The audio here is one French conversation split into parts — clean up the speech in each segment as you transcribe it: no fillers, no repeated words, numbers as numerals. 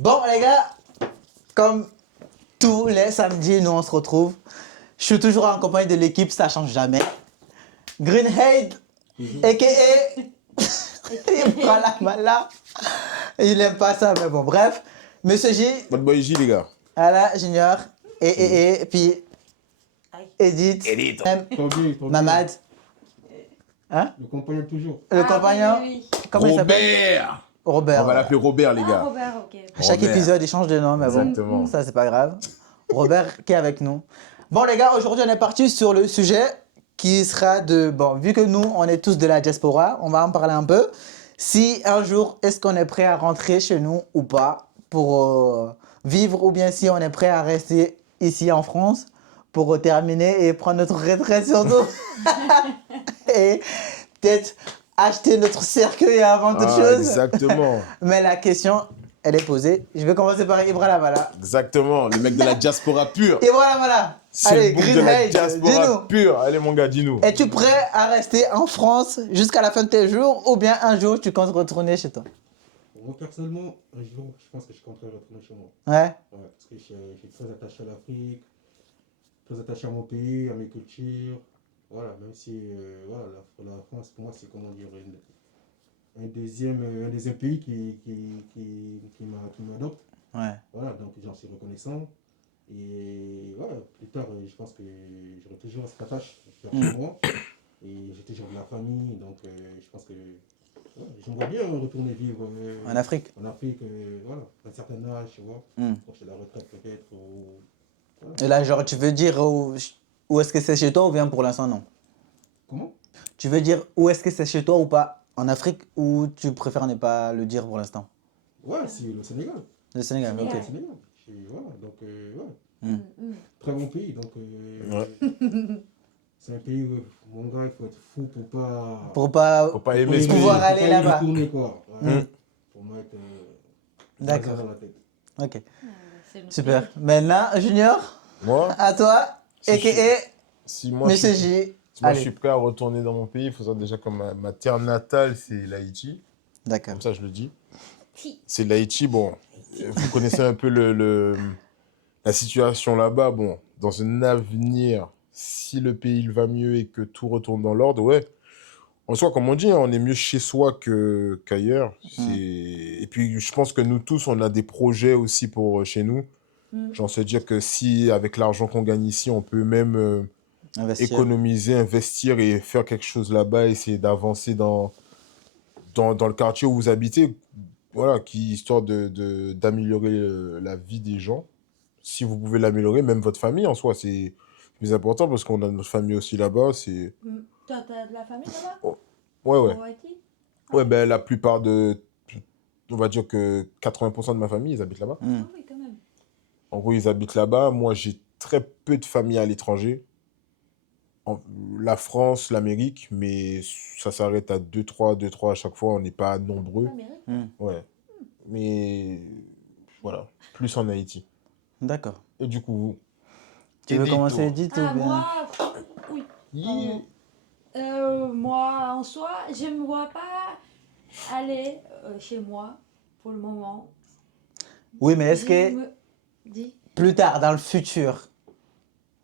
Bon, les gars, comme tous les samedis, nous on se retrouve. Je suis toujours en compagnie de l'équipe, ça change jamais. Greenhead, a.k.a. il prend la mala. Il aime pas ça, mais bon, bref. Monsieur J, Bad Boy J, les gars. Ala, Junior, et puis Edith, Edith. Mamad. Hein? Le compagnon toujours. Le compagnon, Oui. comment il s'appelle? Robert. Robert. On va l'appeler Robert, les Ah, gars. Robert, ok. À chaque Robert. épisode, il change de nom, mais bon, Exactement. ça c'est pas grave. Robert qui est avec nous. Bon les gars, aujourd'hui on est parti sur le sujet qui sera de... Bon, vu que nous, on est tous de la diaspora, on va en parler un peu. Si un jour, est-ce qu'on est prêt à rentrer chez nous ou pas pour vivre, ou bien si on est prêt à rester ici en France pour terminer et prendre notre retraite surtout. Et peut-être acheter notre cercueil avant toute chose. Exactement. Mais la question, elle est posée. Je vais commencer par Ibra Lavala. Exactement. Le mec de la diaspora pure. Ibra Lavala, C'est allez, le bout de la Greenhead, diaspora dis-nous. pure. Allez, mon gars, dis-nous. Es-tu prêt à rester en France jusqu'à la fin de tes jours, ou bien un jour tu comptes retourner chez toi? Moi, personnellement, un jour, je pense que je compterai retourner chez moi. Ouais. Ouais, parce que je suis très attaché à l'Afrique, très attaché à mon pays, à mes cultures. Voilà, même si voilà, la France, pour moi, c'est comment dire, un deuxième pays qui m'adopte. Ouais. Voilà, donc j'en suis reconnaissant. Et voilà, plus tard, je pense que j'aurai toujours cette attache vers chez moi. Et j'ai toujours de la famille, donc je pense que ouais, j'aimerais bien retourner vivre En Afrique. en Afrique, voilà, à un certain âge, tu vois, Mm. proche de la retraite peut-être. Voilà. Et là, genre, tu veux dire où est-ce que c'est chez toi, ou bien pour l'instant non? Comment? Tu veux dire où est-ce que c'est chez toi ou pas en Afrique, ou tu préfères ne pas le dire pour l'instant? Ouais, c'est le Sénégal. Le Sénégal, ok. Le Sénégal. Voilà, donc ouais, Mm. très bon pays. Donc c'est un pays où, mon gars, il faut être fou pour pas. Pour pas... Faut pas aimer ce pouvoir pays. aller Pour pas y là-bas. retourner, quoi. Ouais, pour moi être. D'accord. dans la tête. Ok, C'est le super. pays. Maintenant, Junior, Moi, à toi, Si a.k.a. si moi, Monsieur je suis, J. si moi je Allez. suis prêt à retourner dans mon pays, il faut savoir déjà que ma terre natale, c'est l'Haïti. D'accord. Comme ça, je le dis. Ti. C'est l'Haïti. Bon, vous connaissez un peu la situation là-bas. Bon, dans un avenir, si le pays il va mieux et que tout retourne dans l'ordre, ouais. En soi, comme on dit, hein, on est mieux chez soi qu'ailleurs. Et puis, je pense que nous tous, on a des projets aussi pour chez nous. Genre, se dire que si, avec l'argent qu'on gagne ici, on peut même Investir. économiser, investir et faire quelque chose là-bas, essayer d'avancer dans le quartier où vous habitez, voilà, histoire d'améliorer la vie des gens. Si vous pouvez l'améliorer, même votre famille en soi, c'est plus important parce qu'on a notre famille aussi là-bas. Toi, t'as de la famille là-bas? Ouais, ouais. En Haïti? Ouais, ben la plupart on va dire que 80% de ma famille, ils habitent là-bas. Ah oui, quand même. En gros, ils habitent là-bas. Moi, j'ai très peu de famille à l'étranger. La France, l'Amérique, mais ça s'arrête à 2-3 à chaque fois. On n'est pas nombreux. L'Amérique? Ouais. Mais voilà, plus en Haïti. D'accord. Et du coup, vous Tu veux Edith, commencer, toi. Edith, Ah, ou bien... moi, oui. Yeah. Moi, en soi, je ne me vois pas aller chez moi pour le moment. Oui, mais est-ce Je que me dis, plus tard, dans le futur...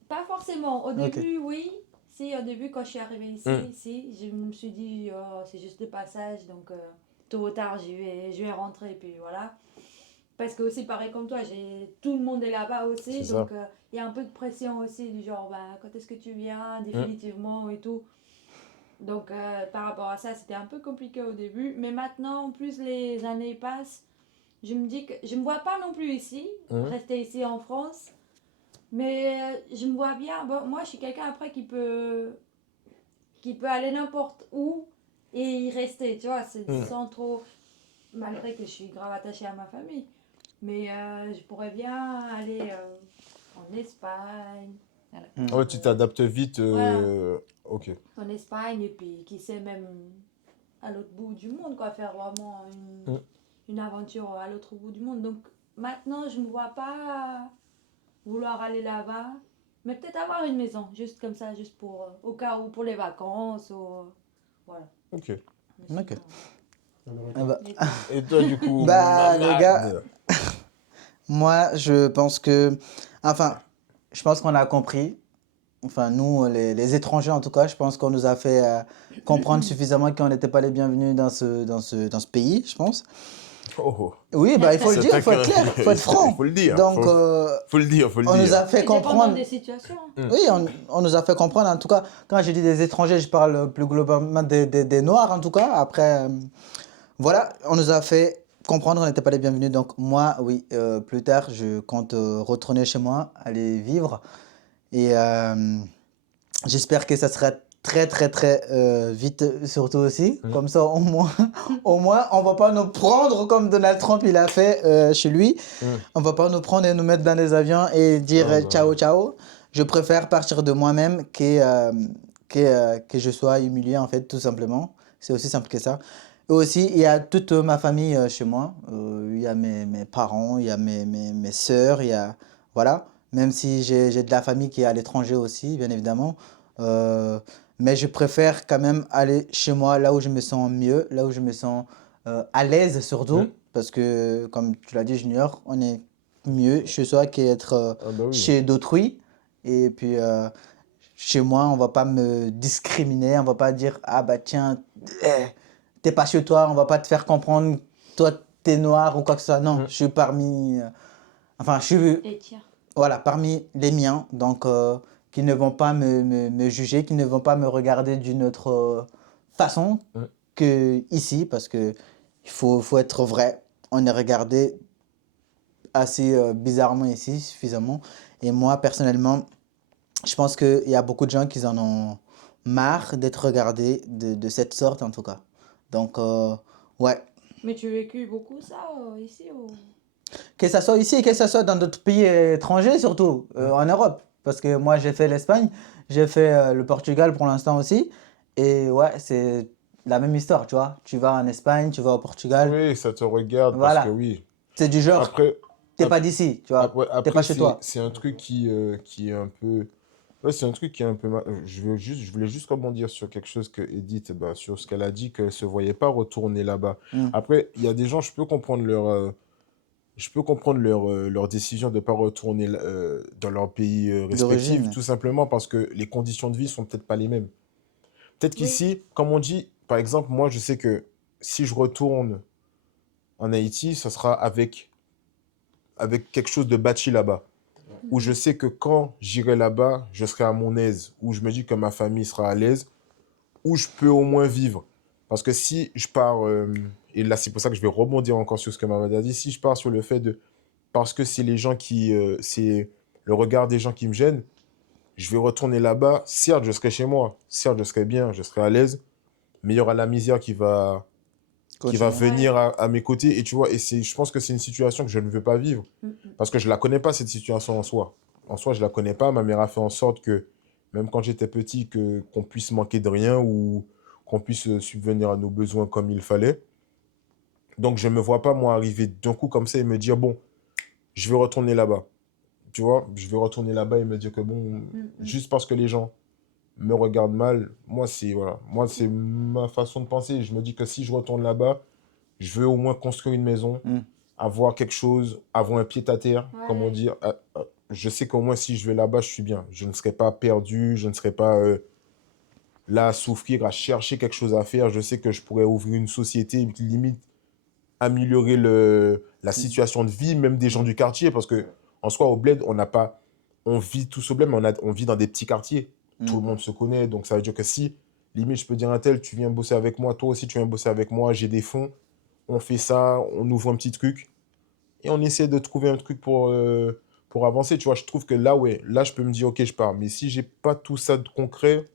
pas forcément. Au Ok. début, oui. Si, au début, quand je suis arrivée ici, je me suis dit, oh, c'est juste de passage, donc tôt ou tard, je vais rentrer, et puis voilà. Parce que aussi, pareil comme toi, tout le monde est là-bas aussi, C'est donc il y a un peu de pression aussi, du genre, bah, quand est-ce que tu viens, définitivement, et tout. Donc, par rapport à ça, c'était un peu compliqué au début, mais maintenant, plus les années passent, je me dis que je me vois pas non plus ici, rester ici en France. Mais je me vois bien, bon, moi je suis quelqu'un après qui peut aller n'importe où et y rester, tu vois, sans trop, malgré que je suis grave attachée à ma famille. Mais je pourrais bien aller en Espagne. Voilà. Ah ouais, tu t'adaptes vite. Voilà. Ok. En Espagne et puis qui sait même à l'autre bout du monde, quoi, faire vraiment une aventure à l'autre bout du monde. Donc maintenant je me vois pas vouloir aller là-bas, mais peut-être avoir une maison, juste comme ça, juste pour, au cas où, pour les vacances, ou, voilà. Ok. Mais Ok. sinon, Ah bah, Et toi, du coup, Bah, les Mamad. gars, Moi, je pense que, enfin, je pense qu'on a compris. Enfin, nous, les étrangers, en tout cas, je pense qu'on nous a fait comprendre suffisamment qu'on n'était pas les bienvenus dans ce pays, je pense. Oh, oh. Oui, Mais bah, il faut après, le dire, il Certains faut être clair, il faut être il franc. faut le dire. Donc, Faut le dire, faut le on nous dire. a fait c'est dépendant comprendre. des situations. Oui, on nous a fait comprendre, en tout cas, quand j'ai dit des étrangers, je parle plus globalement des Noirs, en tout cas. Après, voilà, on nous a fait comprendre qu'on n'était pas les bienvenus. Donc, moi, oui, plus tard, je compte retourner chez moi, aller vivre. Et j'espère que ça sera très, très, très vite, surtout aussi. Mm. Comme ça, au moins, au moins, on va pas nous prendre comme Donald Trump il a fait chez lui. Mm. On va pas nous prendre et nous mettre dans des avions et dire Ah, bah, ciao, ciao. Je préfère partir de moi-même que je sois humilié, en fait, tout simplement. C'est aussi simple que ça. Et aussi, il y a toute ma famille chez moi. Il y a mes parents, il y a mes sœurs, il y a... Voilà. Même si j'ai de la famille qui est à l'étranger aussi, bien évidemment. Euh, mais je préfère quand même aller chez moi, là où je me sens mieux, là où je me sens à l'aise mm. surtout. Parce que, comme tu l'as dit, Junior, on est mieux chez soi qu'être Ah, bah oui. chez d'autrui. Et puis, chez moi, on va pas me discriminer, on va pas dire, ah bah tiens, eh, t'es pas chez toi, on va pas te faire comprendre, toi, t'es noir ou quoi que ce soit. Non, Mm. je suis parmi, enfin, je suis, Et tiens. voilà, parmi les miens, donc qui ne vont pas me juger, qui ne vont pas me regarder d'une autre façon Mm. que ici, parce que il faut être vrai. On est regardé assez bizarrement ici, suffisamment. Et moi, personnellement, je pense qu'il y a beaucoup de gens qui en ont marre d'être regardés de cette sorte, en tout cas. Donc, ouais. Mais tu as vécu beaucoup ça ici Que ça soit ici, que ça soit dans d'autres pays étrangers, surtout en Europe. Parce que moi, j'ai fait l'Espagne, j'ai fait le Portugal pour l'instant aussi. Et ouais, c'est la même histoire, tu vois. Tu vas en Espagne, tu vas au Portugal. Oui, ça te regarde parce que Voilà. oui. C'est du genre, Après, t'es pas d'ici, tu vois. ouais, T'es pas après chez toi. c'est un truc qui est un peu. Ouais, c'est un truc qui est un peu. Je voulais juste rebondir sur quelque chose que Edith, bah, sur ce qu'elle a dit, qu'elle se voyait pas retourner là-bas. Mm. Après, il y a des gens, je peux comprendre leur décision de ne pas retourner dans leur pays respectif, D'origine. tout simplement parce que les conditions de vie sont peut-être pas les mêmes. Peut-être Oui. qu'ici, comme on dit, par exemple, moi, je sais que si je retourne en Haïti, ça sera avec quelque chose de bâti là-bas. Où je sais que quand j'irai là-bas, je serai à mon aise, où je me dis que ma famille sera à l'aise, où je peux au moins vivre. Parce que si je pars, et là c'est pour ça que je vais rebondir encore sur ce que Mamad a dit, si je pars sur le fait de, parce que c'est les gens c'est le regard des gens qui me gênent, je vais retourner là-bas, certes je serai chez moi, certes je serai bien, je serai à l'aise, mais il y aura la misère qui va Continue. venir à mes côtés, et tu vois, et je pense que c'est une situation que je ne veux pas vivre. Mm, Parce que je la connais pas, cette situation en soi. En soi, je la connais pas. Ma mère a fait en sorte que, même quand j'étais petit, qu'on puisse manquer de rien ou qu'on puisse subvenir à nos besoins comme il fallait. Donc, je me vois pas, moi, arriver d'un coup comme ça et me dire, bon, je vais retourner là-bas. Tu vois, je vais retourner là-bas et me dire que, bon, juste parce que les gens me regardent mal, voilà. Moi, c'est ma façon de penser. Je me dis que si je retourne là-bas, je veux au moins construire une maison, Mm. avoir quelque chose, avoir un pied à terre, comme on Ouais. dit. Je sais qu'au moins si je vais là-bas, je suis bien. Je ne serai pas perdu, je ne serai pas là à souffrir, à chercher quelque chose à faire. Je sais que je pourrais ouvrir une société, limite améliorer la situation de vie, même des gens du quartier, parce que en soi, au bled, on vit tous au bled, mais on vit dans des petits quartiers. Tout le Mm. monde se connaît, donc ça veut dire que si, limite, je peux dire à un tel, tu viens bosser avec moi, toi aussi tu viens bosser avec moi, j'ai des fonds, on fait ça, on ouvre un petit truc, et on essaie de trouver un truc pour avancer. Tu vois, je trouve que là, ouais, là, je peux me dire, ok, je pars. Mais si j'ai pas tout ça de concret,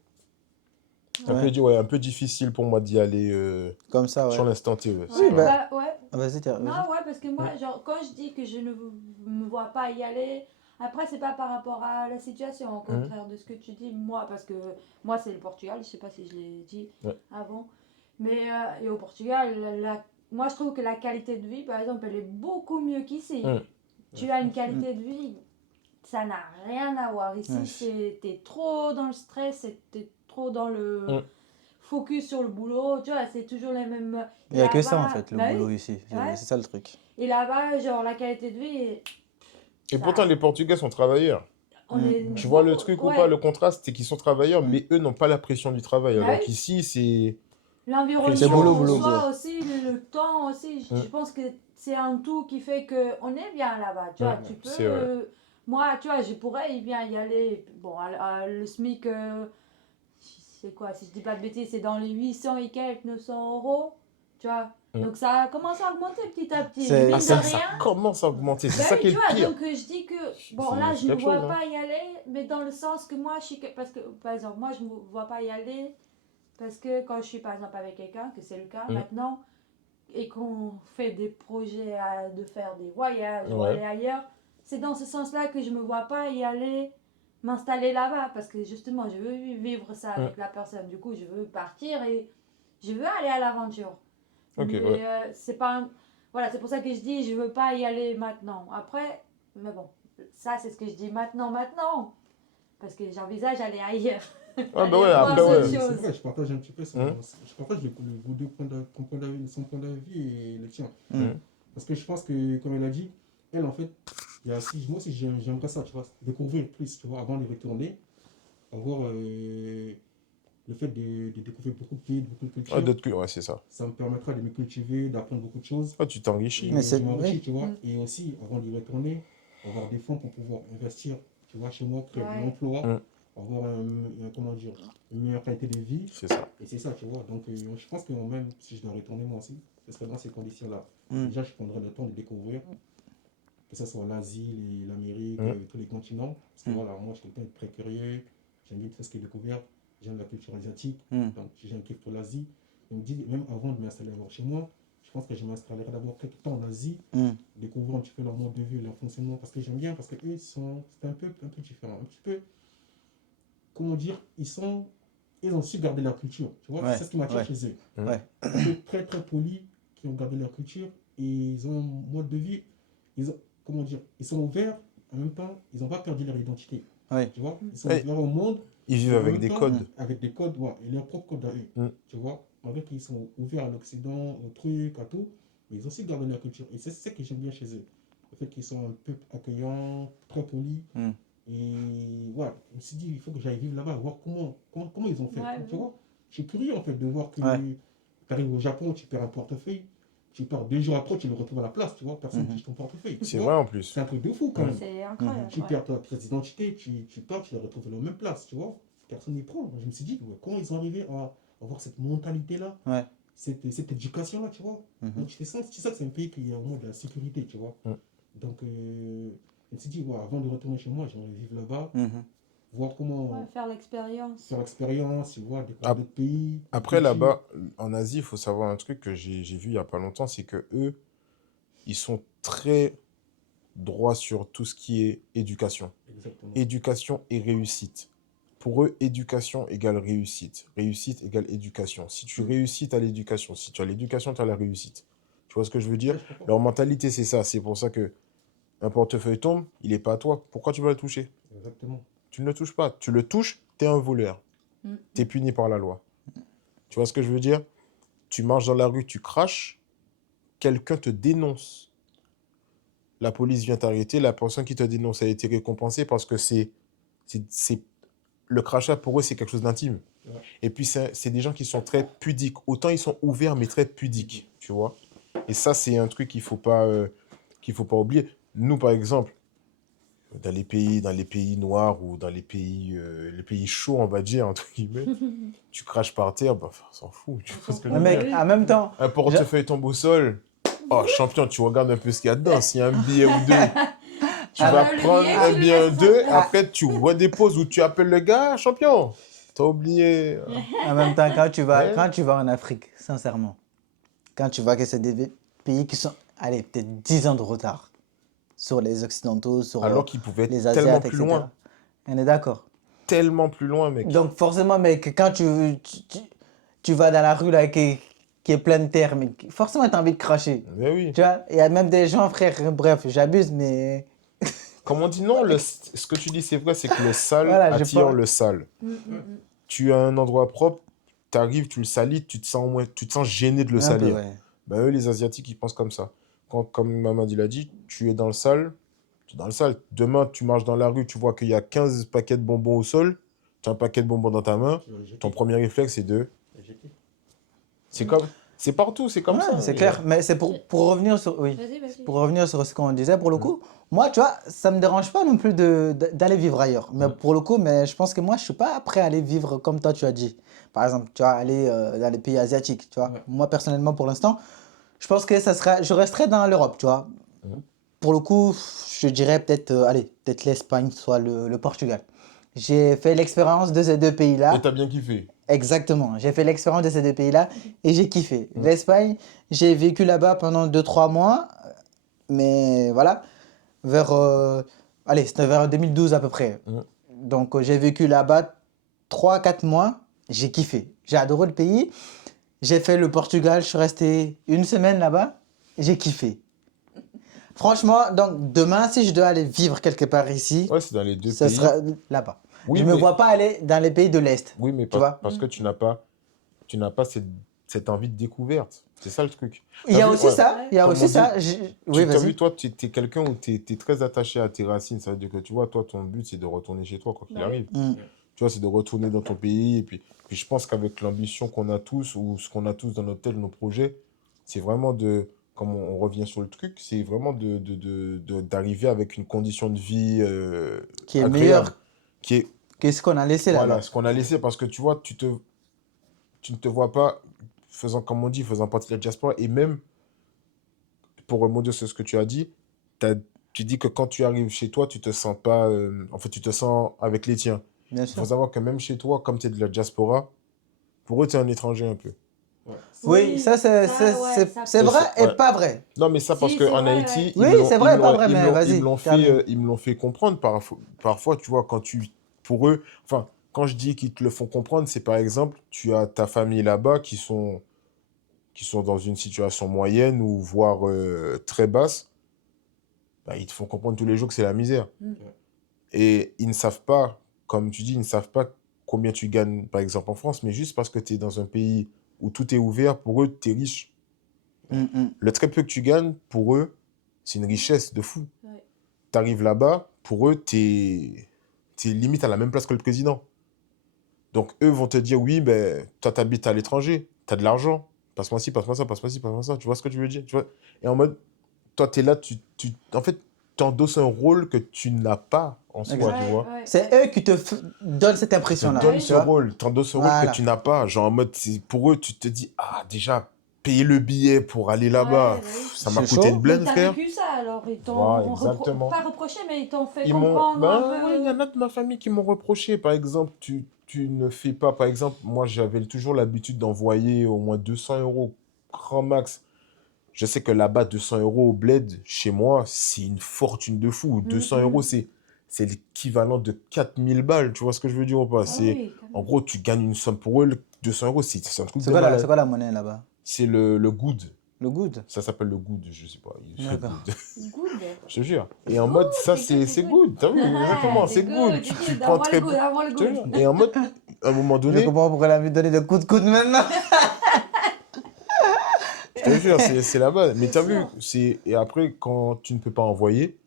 Ouais. un peu difficile pour moi d'y aller Comme ça, ouais. sur l'instant T. Ouais, Oui, c'est pas... bah, Ouais. vas-y, vas-y. Non, ouais, parce que moi, genre, quand je dis que je ne me vois pas y aller, après, c'est pas par rapport à la situation, au contraire de ce que tu dis, moi, parce que moi, c'est le Portugal, je sais pas si je l'ai dit Ouais. avant, mais et au Portugal, moi, je trouve que la qualité de vie, par exemple, elle est beaucoup mieux qu'ici. Tu as une qualité de vie, ça n'a rien à voir. Ici, t'es trop dans le stress, t'es trop dans le focus sur le boulot, tu vois, c'est toujours les mêmes. Il n'y a que ça, en Là-bas, fait, le bah boulot oui, ici. ouais. C'est ça le truc. Et là-bas, genre, la qualité de vie, Et Ça- pourtant, les Portugais sont travailleurs. on est Tu vois le beaucoup- truc ou ouais. pas? Le contraste, c'est qu'ils sont travailleurs, mais eux n'ont pas la pression du travail. Bah Alors oui. qu'ici, c'est... C'est L'environnement boulot, en boulot, soi boulot. aussi, le temps aussi, je pense que c'est un tout qui fait qu'on est bien là-bas. Tu vois, tu peux. c'est vrai. Moi, tu vois, je pourrais bien y aller. Bon, le SMIC, c'est quoi, si je dis pas de bêtises, c'est dans les 800 et quelques, 900 euros. Tu vois. Donc ça a commencé à augmenter petit à petit. C'est- Mine de Ça rien. commence à augmenter. C'est Ben ça oui, qui est tu le vois, pire. donc je dis que, bon, C'est là, je ne quelque vois chose, hein. pas y aller, mais dans le sens que moi, parce que, par exemple, moi, je ne vois pas y aller, parce que quand je suis, par exemple, avec quelqu'un, que c'est le cas maintenant, et qu'on fait des projets de faire des voyages ou Ouais. aller ailleurs, c'est dans ce sens-là que je ne me vois pas y aller, m'installer là-bas, parce que justement, je veux vivre ça avec la personne. Du coup, je veux partir et je veux aller à l'aventure. Ok, Mais ouais. c'est pas voilà, c'est pour ça que je dis je veux pas y aller maintenant. Après, mais bon, ça c'est ce que je dis maintenant, parce que j'envisage d'aller ailleurs. Ah bah Aller ouais, voir après, autre ouais. C'est chose. vrai, je partage un petit peu je partage vos deux points de, ton point de vue, son point de vue et le tien. Parce que je pense que, comme elle a dit, elle en fait, il y a aussi, moi aussi j'aimerais ça, tu vois, découvrir plus, tu vois, avant de retourner, avoir le fait de découvrir beaucoup de pays, beaucoup de cultures. Ouais, d'autres que... ouais, c'est ça. Ça me permettra de me cultiver, d'apprendre beaucoup de choses. Ah, tu t'enrichis. Mais c'est- Je m'enrichis, oui. tu vois. Et aussi, avant d'y retourner, avoir des fonds pour pouvoir investir, tu vois, chez moi, créer un emploi, avoir comment dire, une meilleure qualité de vie. C'est ça. Et c'est ça, tu vois. Donc, je pense que même si je dois retourner moi aussi, ce serait dans ces conditions-là. Déjà, je prendrais le temps de découvrir, que ce soit l'Asie, l'Amérique, tous les continents. Parce que voilà, moi, je suis quelqu'un de très curieux. J'aime bien tout ce qui est découvert. J'aime la culture asiatique. Donc, j'ai un kiff pour l'Asie. Je me dis, même avant de m'installer chez moi, je pense que je m'installerai d'abord quelque temps en Asie, découvrir un petit peu leur mode de vie, leur fonctionnement, parce que j'aime bien, parce que eux, c'est un peu différent. Un petit peu, comment dire, ils ont su garder leur culture, tu vois, c'est ce qui m'attire chez eux. Ils sont très très polis, qui ont gardé leur culture, et ils ont un mode de vie, comment dire, ils sont ouverts, en même temps, ils n'ont pas perdu leur identité. Tu vois, ils sont ouverts au monde. Ils vivent avec des codes. Avec des codes, ouais, et leurs propres codes à eux. Tu vois, malgré qu'ils sont ouverts à l'Occident, aux trucs, à tout, mais ils ont aussi gardé leur culture. Et c'est ce que j'aime bien chez eux. Le fait qu'ils sont un peu accueillants, très polis. Et voilà, je me suis dit, il faut que j'aille vivre là-bas, voir comment ils ont fait. Tu vois, je suis curieux en fait de voir que tu arrives au Japon, tu perds un portefeuille. Tu pars 2 jours après, tu le retrouves à la place, tu vois, personne ne touche ton portefeuille. C'est vrai en plus. C'est un truc de fou quand même. C'est incroyable. Tu perds ta pièce d'identité, tu pars, tu la retrouves à la même place, tu vois. Personne n'y prend. Je me suis dit, comment ils sont arrivés à avoir cette mentalité-là, cette éducation-là, tu vois. Donc tu sais que c'est un pays qui a au moins de la sécurité, tu vois. Donc je me suis dit, avant de retourner chez moi, j'aimerais vivre là-bas, voir comment faire l'expérience. Tu vois, découvrir d'autres pays. Après, là-bas, en Asie, il faut savoir un truc que j'ai vu il n'y a pas longtemps, c'est que eux, ils sont très droits sur tout ce qui est éducation. Exactement. Éducation et réussite. Pour eux, éducation égale réussite. Réussite égale éducation. Si tu réussis, tu as l'éducation. Si tu as l'éducation, tu as la réussite. Tu vois ce que je veux dire? Leur mentalité, c'est ça. C'est pour ça que un portefeuille tombe, il n'est pas à toi. Pourquoi tu vas le toucher? Exactement. Tu ne le touches pas. Tu le touches, tu es un voleur. Tu es puni par la loi. Tu vois ce que je veux dire? Tu marches dans la rue, tu craches, quelqu'un te dénonce. La police vient t'arrêter, la personne qui te dénonce a été récompensée parce que le crachat, pour eux, c'est quelque chose d'intime. Ouais. Et puis, c'est des gens qui sont très pudiques. Autant ils sont ouverts, mais très pudiques, tu vois. Et ça, c'est un truc qu'il faut pas oublier. Nous, par exemple, dans les pays noirs ou dans les pays chauds, on va dire, entre guillemets, tu craches par terre, bah, on s'en fout. Tu vois ce que je veux Mec, dire? en même temps, Un portefeuille tombe au sol. Oh, champion, tu regardes un peu ce qu'il y a dedans. S'il y a un billet ou deux, tu vas le prendre billet, un tu le billet ou mets deux. Après, tu redéposes ou tu appelles le gars, champion. T'as oublié. en même temps, quand tu vas en Afrique, sincèrement, quand tu vois que c'est des pays qui sont, allez, peut-être 10 ans de retard sur les Occidentaux, sur Alors qu'ils pouvaient les être tellement Asiates, plus etc. loin. On est d'accord. Tellement plus loin, mec. Donc forcément, mec, quand tu vas dans la rue là, qui est pleine de terre, mais forcément, tu as envie de cracher. Mais oui. Tu vois, il y a même des gens, frère, bref, j'abuse, mais... Comme on dit, non, ce que tu dis, c'est vrai, c'est que le sale Voilà, je attire pense. le sale. Tu as un endroit propre, tu arrives, tu le salis, tu te sens gêné de le Un peu, salir. ouais. Ben, eux, les Asiatiques, ils pensent comme ça. Comme Mamadi l'a dit, tu es dans le sale, Tu es dans le sale. Demain, tu marches dans la rue, tu vois qu'il y a 15 paquets de bonbons au sol, tu as un paquet de bonbons dans ta main, Tu vas le jeter. ton premier réflexe, c'est de... Le jeter. C'est comme... C'est partout, c'est comme Ouais, ça. c'est clair. Mais c'est pour revenir sur. Oui. Vas-y. Pour revenir sur ce qu'on disait, pour le coup, moi, tu vois, ça me dérange pas non plus d'aller vivre ailleurs. Mais pour le coup, mais je pense que moi, je suis pas prêt à aller vivre comme toi, tu as dit. Par exemple, tu vois, aller dans les pays asiatiques, tu vois. Ouais. Moi, personnellement, pour l'instant, je pense que je resterai dans l'Europe, tu vois. Pour le coup, je dirais peut-être, allez, peut-être l'Espagne, soit le Portugal. J'ai fait l'expérience de ces deux Et pays-là. t'as bien kiffé. Exactement, j'ai fait l'expérience de ces deux pays-là et j'ai kiffé. L'Espagne, j'ai vécu là-bas pendant 2-3 mois, mais voilà, allez, c'était vers 2012 à peu près. Mm. Donc j'ai vécu là-bas 3-4 mois, j'ai kiffé. J'ai adoré le pays. J'ai fait le Portugal, je suis resté 1 semaine là-bas, j'ai kiffé. Franchement, donc demain, si je dois aller vivre quelque part ici, Ouais, c'est dans les deux ce pays. sera là-bas. Oui, Je ne me mais- vois pas aller dans les pays de l'Est. Oui, mais Tu vois? parce que tu n'as pas cette envie de découverte. C'est ça le truc. Il y a T'as vu, aussi ouais, ça, il y a comme aussi on ça. Oui, t'as vu, vas-y. toi, tu es quelqu'un où tu es très attaché à tes racines. Ça veut dire que, tu vois, toi, ton but, c'est de retourner chez toi, quoi qu'il Bah oui. arrive. Mm. Tu vois, c'est de retourner dans ton pays. Et puis je pense qu'avec l'ambition qu'on a tous, ou ce qu'on a tous dans notre tête, nos projets, c'est vraiment comme on revient sur le truc, c'est vraiment d'arriver avec une condition de vie Qui est agréable. meilleur Qui est, que ce qu'on a laissé voilà, là-bas. ce qu'on a laissé, parce que tu vois, tu ne te vois pas faisant, comme on dit, faisant partie de la diaspora. Et même, pour rebondir sur ce que tu as dit, tu dis que quand tu arrives chez toi, tu te sens pas. En fait, tu te sens avec les tiens. Bien Il sûr. faut savoir que même chez toi, comme tu es de la diaspora, pour eux, tu es un étranger un peu. Ouais. Oui, ça ouais, c'est Et vrai et ouais. pas vrai. Non, mais ça, Si, parce c'est qu'en vrai, Haïti, ouais. Oui, c'est vrai et pas vrai, mais vas-y, termine. ils me l'ont fait comprendre parfois, tu vois, pour eux, enfin, quand je dis qu'ils te le font comprendre, c'est par exemple, tu as ta famille là-bas qui sont dans une situation moyenne ou voire très basse, bah, ils te font comprendre tous les jours que c'est la misère. Mm. Et ils ne savent pas, comme tu dis, ils ne savent pas combien tu gagnes, par exemple, en France, mais juste parce que tu es dans un pays où tout est ouvert, pour eux, tu es riche. Le très peu que tu gagnes, pour eux, c'est une richesse de fou. Ouais. Tu arrives là-bas, pour eux, tu es limite à la même place que le président. Donc, eux vont te dire, oui, ben, toi, tu habites à l'étranger, tu as de l'argent, passe-moi ci, passe-moi ça, passe-moi ci, passe-moi ça. Tu vois ce que je veux dire? Tu vois? Et en mode, toi, tu es là, en fait, tu endosses un rôle que tu n'as pas en soi, Exact. tu vois. C'est eux qui te donnent cette Ils te impression-là. donnent oui. Tu ce vois? rôle, t'endosses ce rôle Voilà. que tu n'as pas. Genre en mode, pour eux, tu te dis, ah, déjà, payer le billet pour aller là-bas, Ouais, bah oui. ça m'a C'est coûté chaud. une Mais blinde, t'as frère. vécu ça alors, ils Voilà, t'ont exactement. pas reproché, mais ils t'ont fait Ils m'ont. comprendre un Ben, ouais, il y peu. en a de ma famille qui m'ont reproché. Par exemple, tu ne fais pas. Par exemple, moi, j'avais toujours l'habitude d'envoyer au moins 200 euros, grand max. Je sais que là-bas, 200 euros au bled, chez moi, c'est une fortune de fou. 200 euros, c'est l'équivalent de 4000 balles. Tu vois ce que je veux dire ou pas? Ah oui, quand En même. gros, tu gagnes une somme pour eux. 200 euros, c'est un truc C'est de quoi malade. c'est quoi la monnaie là-bas? C'est le good. Le good? Ça s'appelle le good, je sais pas. Il fait D'accord. good. Good. Je te jure. Et en mode, ça, c'est good. T'as vu? Exactement, c'est good. Tu prends Avoir très le good, bien. avoir le Je te good. jure. Et en mode, à un moment Je donné, comprends pourquoi elle a envie de donner des coups de coude maintenant. je te jure, c'est la base. Mais C'est t'as vu, sûr. et après, quand tu ne peux pas envoyer,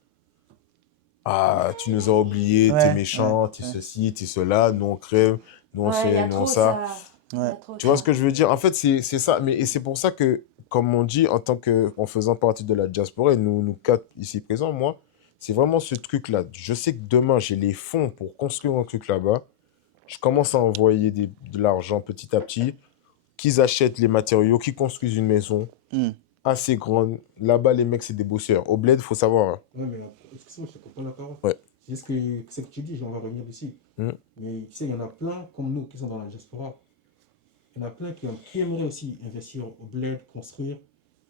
ah, tu nous as oubliés, t'es Ouais, méchant, t'es ceci, t'es cela, nous on crève, nous on Ouais, il y fait, a nous on trop ça. ça. Il y Ouais. a trop Tu vois ça. ce que je veux dire? En fait, c'est ça. Et c'est pour ça que, comme on dit, en faisant partie de la diaspora, et nous quatre ici présents, moi, c'est vraiment ce truc-là. Je sais que demain, j'ai les fonds pour construire un truc là-bas. Je commence à envoyer de l'argent petit à petit, qu'ils achètent les matériaux, qu'ils construisent une maison Mm. assez grande. Là-bas, les mecs, c'est des bosseurs. Au bled, faut savoir, hein. Ouais, mais excuse-moi, je te coupe pas la parole. Ouais. C'est ce que tu dis, on va revenir dessus. Mm. Mais tu sais, il y en a plein comme nous qui sont dans la diaspora. Il y en a plein qui aimeraient aussi investir au bled, construire.